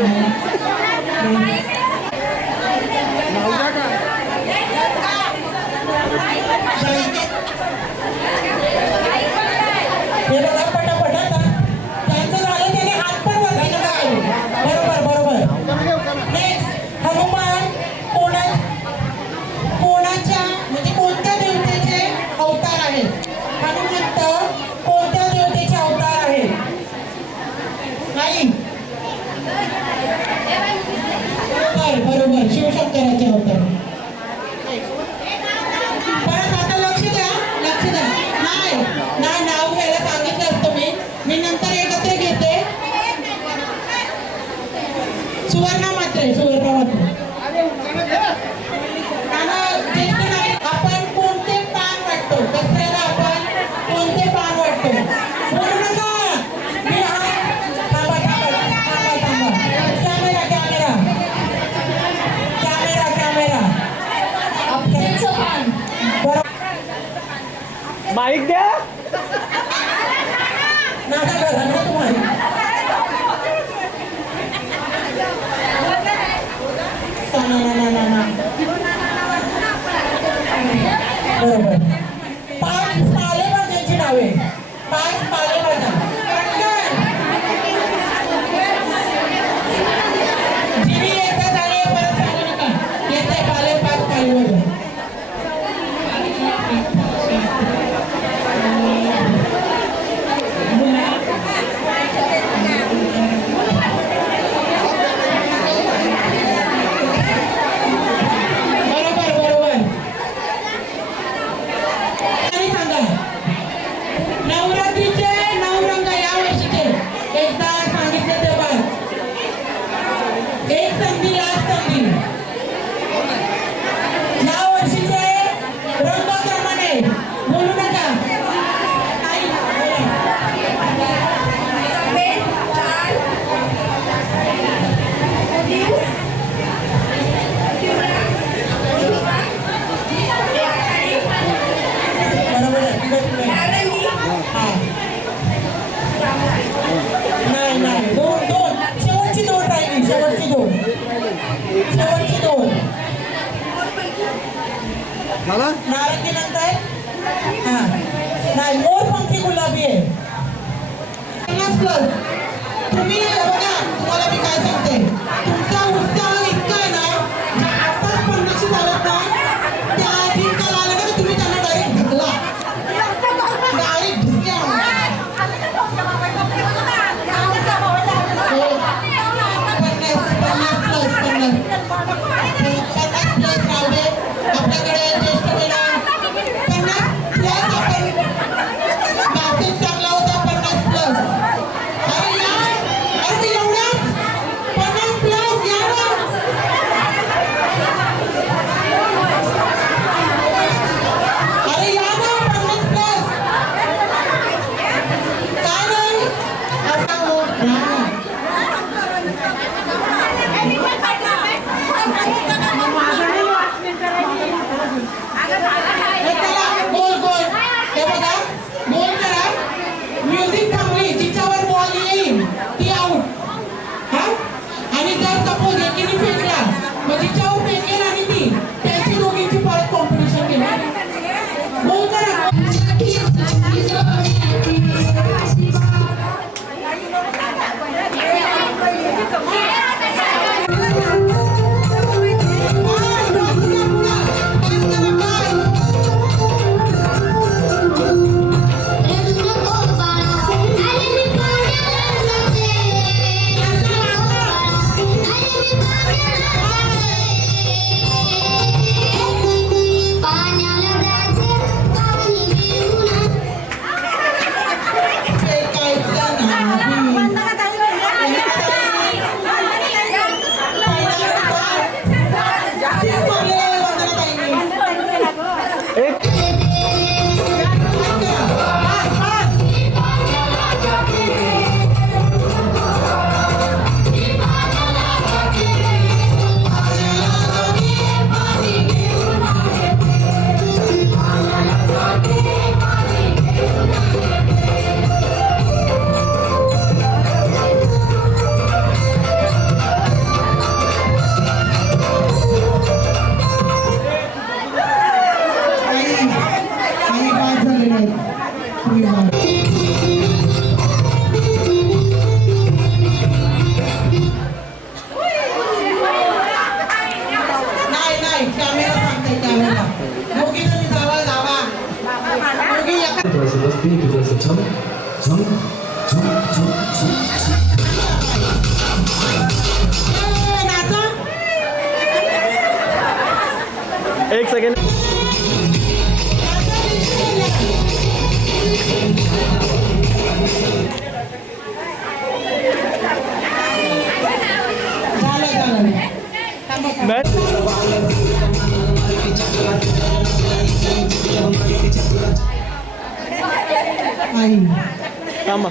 हे बघा पटापट आता त्यांचं झालं त्याने हात पण वरती नका घालू. बरोबर. नेक्स्ट हनुमान कोणाच्या म्हणजे कोणत्या देवतेचे अवतार आहेत? हनुमंत कोणत्या देवतेचे अवतार आहेत? नाही बरोबर शिवशंकराचे अवतार. परत आता लक्ष द्या. नाही नाव घ्यायला सांगितलं असतं मी नंतर एकत्र घेते. सुवर्णा मात्रे आपण कोणते पान वाटतो? दसऱ्याला आपण कोणते पान वाटतो? बोलू नका. मी थांबा. कॅमेरा आपल्याचं पान. माईक द्या. नाना बघा ना तुम्हाला ना बरोबर. 5 पालेभाज्यांची नावे. 5 पालेभाज्या. जिरी एकदा झाली परत सांगू नका. येते 5 पालेभाज्या. नवरात्रीचे 9 रंग या वर्षीचे एकदा सांगितले ते बघ. एक संधी लास्ट संधी. या वर्षीचे रंगक्रमाने बोलू नका. नाही दोन शेवटची दोन राहिली. शेवटची दोन नारंगी नंतर नाही मोरपंखी गुलाबी आहे. 50+ तुम्ही बघा तुम्हाला मी काय सांगते. तुमचा उत्साह इतका आहे ना आताच 50 झालं ना त्या जिंकायला आलं ना तुम्ही त्यांना डायरेक्ट ढकला. आपल्याकडे ज्येष्ठ महिला 50+ आपण मॅसेज टाकला होता. 50+. अरे एवढाच 50+ या ना. अरे या ना 50+. काय नाही असं नाचा. एक सेकंड. झालं. थांबा. आई. थांबा.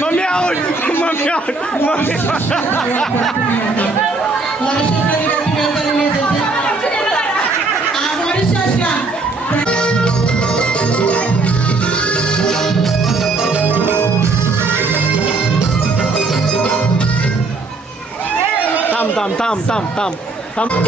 Mummy out. थांब.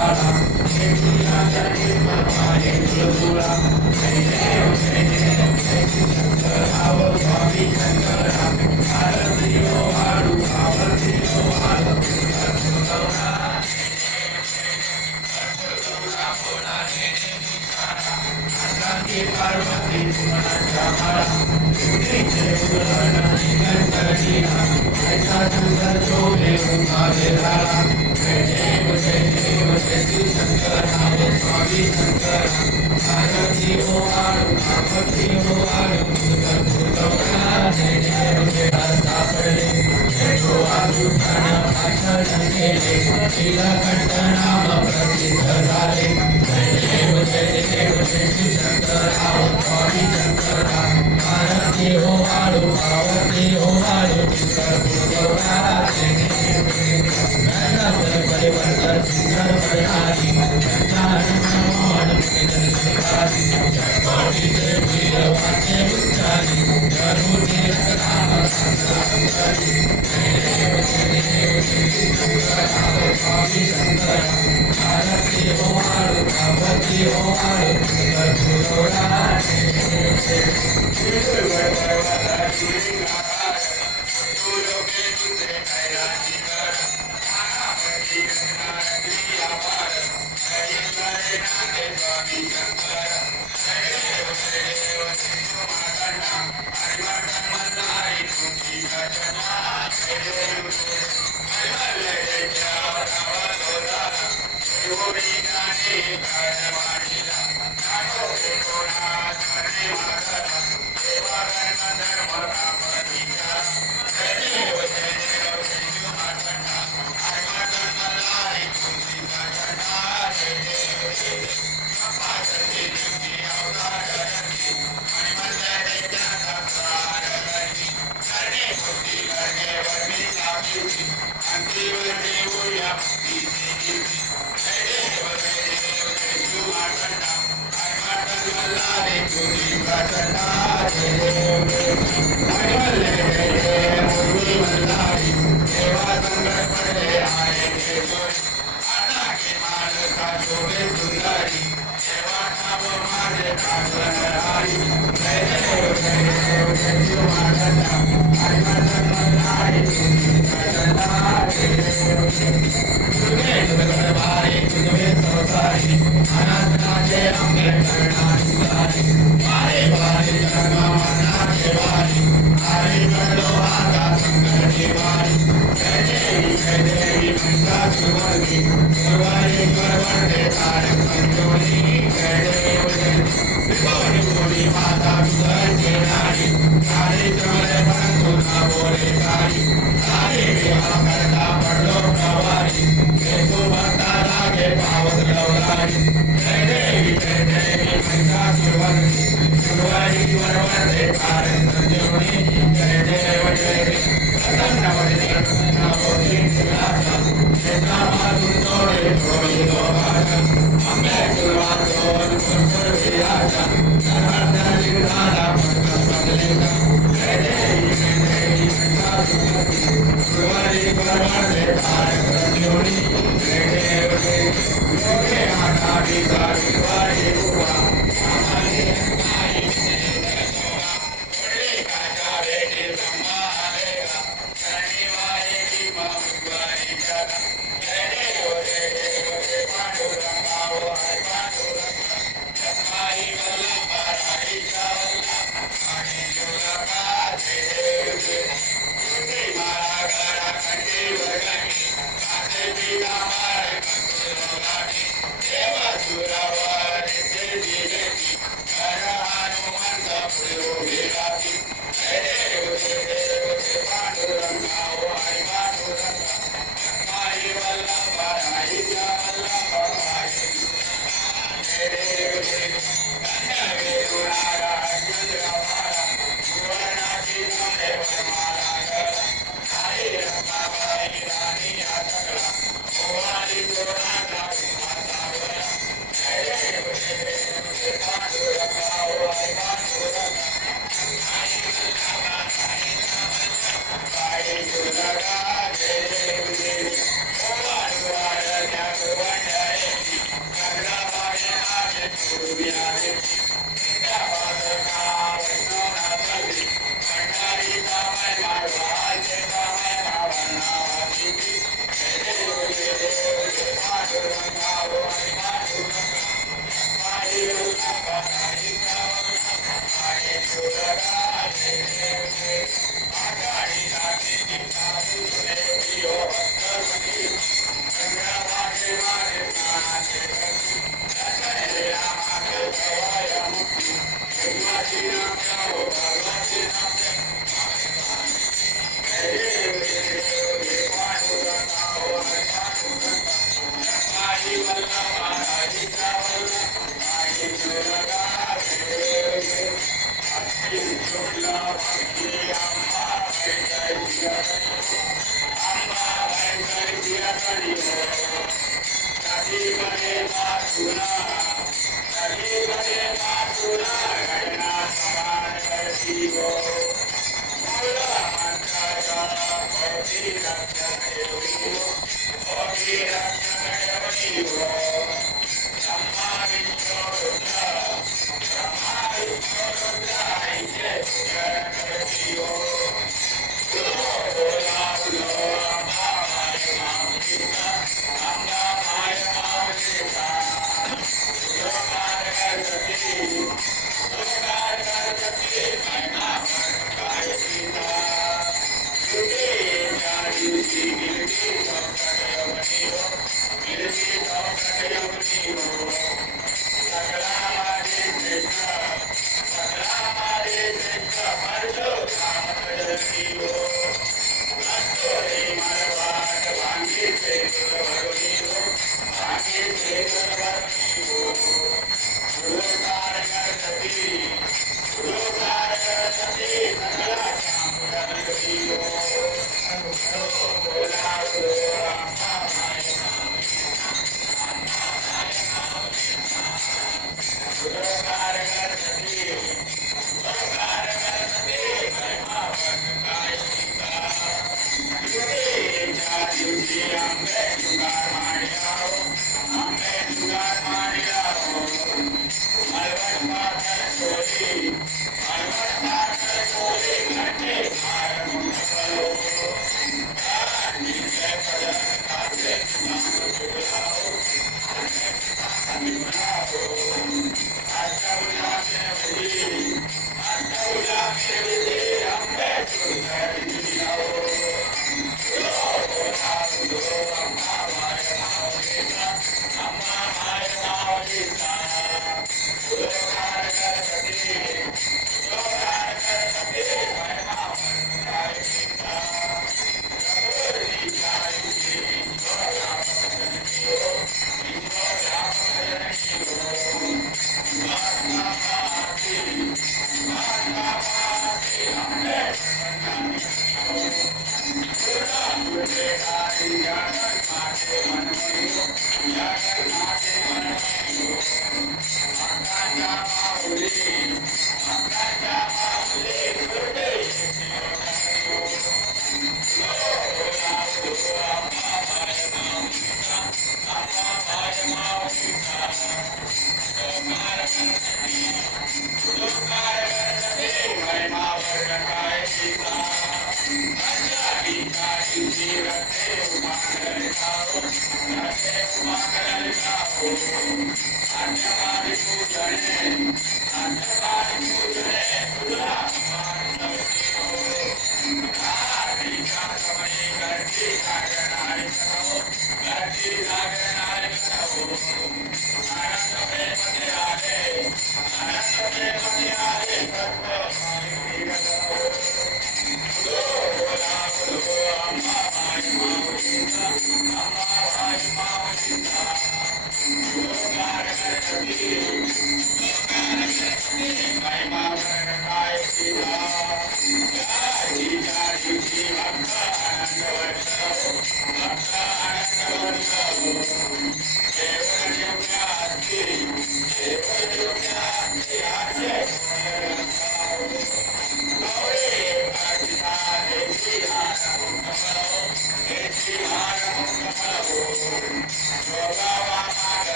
काळा देऊया चरणी पाये तुळजुळा जय देव जय देव जय शंकराव स्वामी शंकरा आरती ओ वाळू आरती ओ वाळू पार्वती सुमनाच्या माळा तुझे उरण श्रीगणपतीला ऐसा सुंदर शोभे उभावे राळा जय देव जय शंकराव स्वामी शंकरा आरती ओ वाळू आरती ओ वाळू जय देव जय सापडले जय सुखान भाषण केले नीलकंठ नाम प्रसिद्ध झाले जय देव जय शंकराव स्वामी शंकरा आरती हो वाळू आरती हो वाळू परिवर्तन सुंदर प्रणाली वीरवाचे उच्चारी गरुडी राम स्वामी शंकरा आरती हो वाळू आरती हो वाळू शनिवारी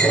Hey,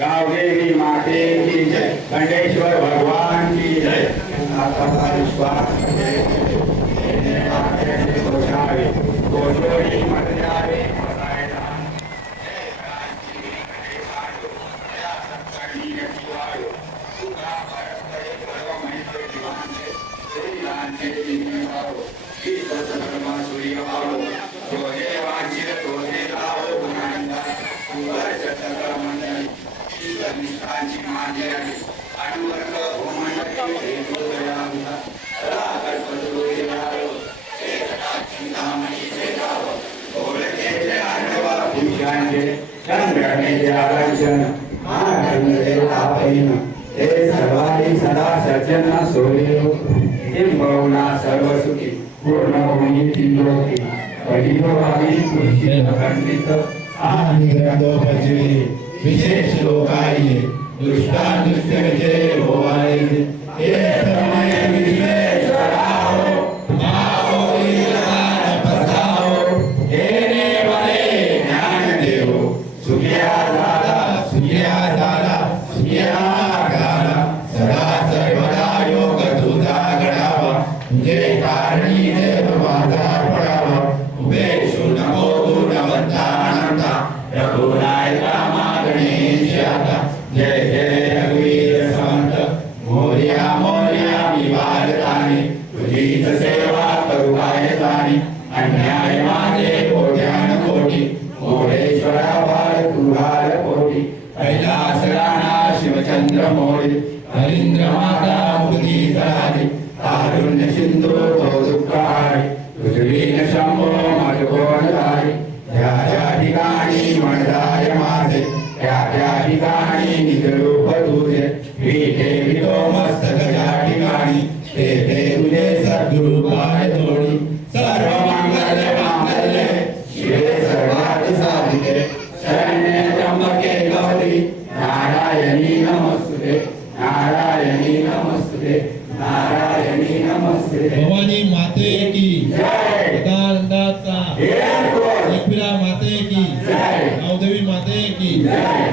गावदेवी माते की जय, खंडेश्वर भगवान की जय। आपका विश्वास घोषावे घोषोरी मत जावे पुरुषांचे चंद्रनेचे आरक्षण महादेवतापैन ते सर्वाधिक सदा सज्जन सोयेव किंबहुना सर्वसुखी पूर्ण होई तिलोकी परिभवामी पुरुषे खंडित आणि ग्रंथोपजे विशेष लोकाये दुष्टानुष्ट विजय होवाये हे तमय विश्वेश्वराओ माओ ईरान पसाओ हे वरे ज्ञान देव सुखिया झाला सुखिया गाला सदा सर्वदा योग तुझा घडावा तुझे कारणी देव माझा पडावा उभे नको गुणवंता अनंता रघुनायका मागणे आता जय जय रघुवीर संत मोर्या मी बालताने तुझीच सेवा करू गायताने अन्याय माझे कोट्यान कोटी मोरेश्वरा बाळ तू घाल कोटी कैलास राणा शिवचंद्र मोरे हरिंद्र माता मुक्ती सराधी तारुण्य सिंधू तो दुःखारी पृथ्वीन शंभो मज कोण धारी त्या ठिकाणी म्हणताय माझे त्या ठिकाणी निजरूप तुझे विटे विटो मस्तक ज्या ठिकाणी ते तुझे सद्गुरु पाय तोडी सर्व मांगल्य शिवे सर्वार्थ साधिके शरण्ये त्र्यंबके गौरी नारायणी नमस्तुते नारायणी नमस्तुते नारायणी नमस्ते भवानी माते की जय सदानंदाचा जय एकविरा माते की जय नवदेवी माते की जय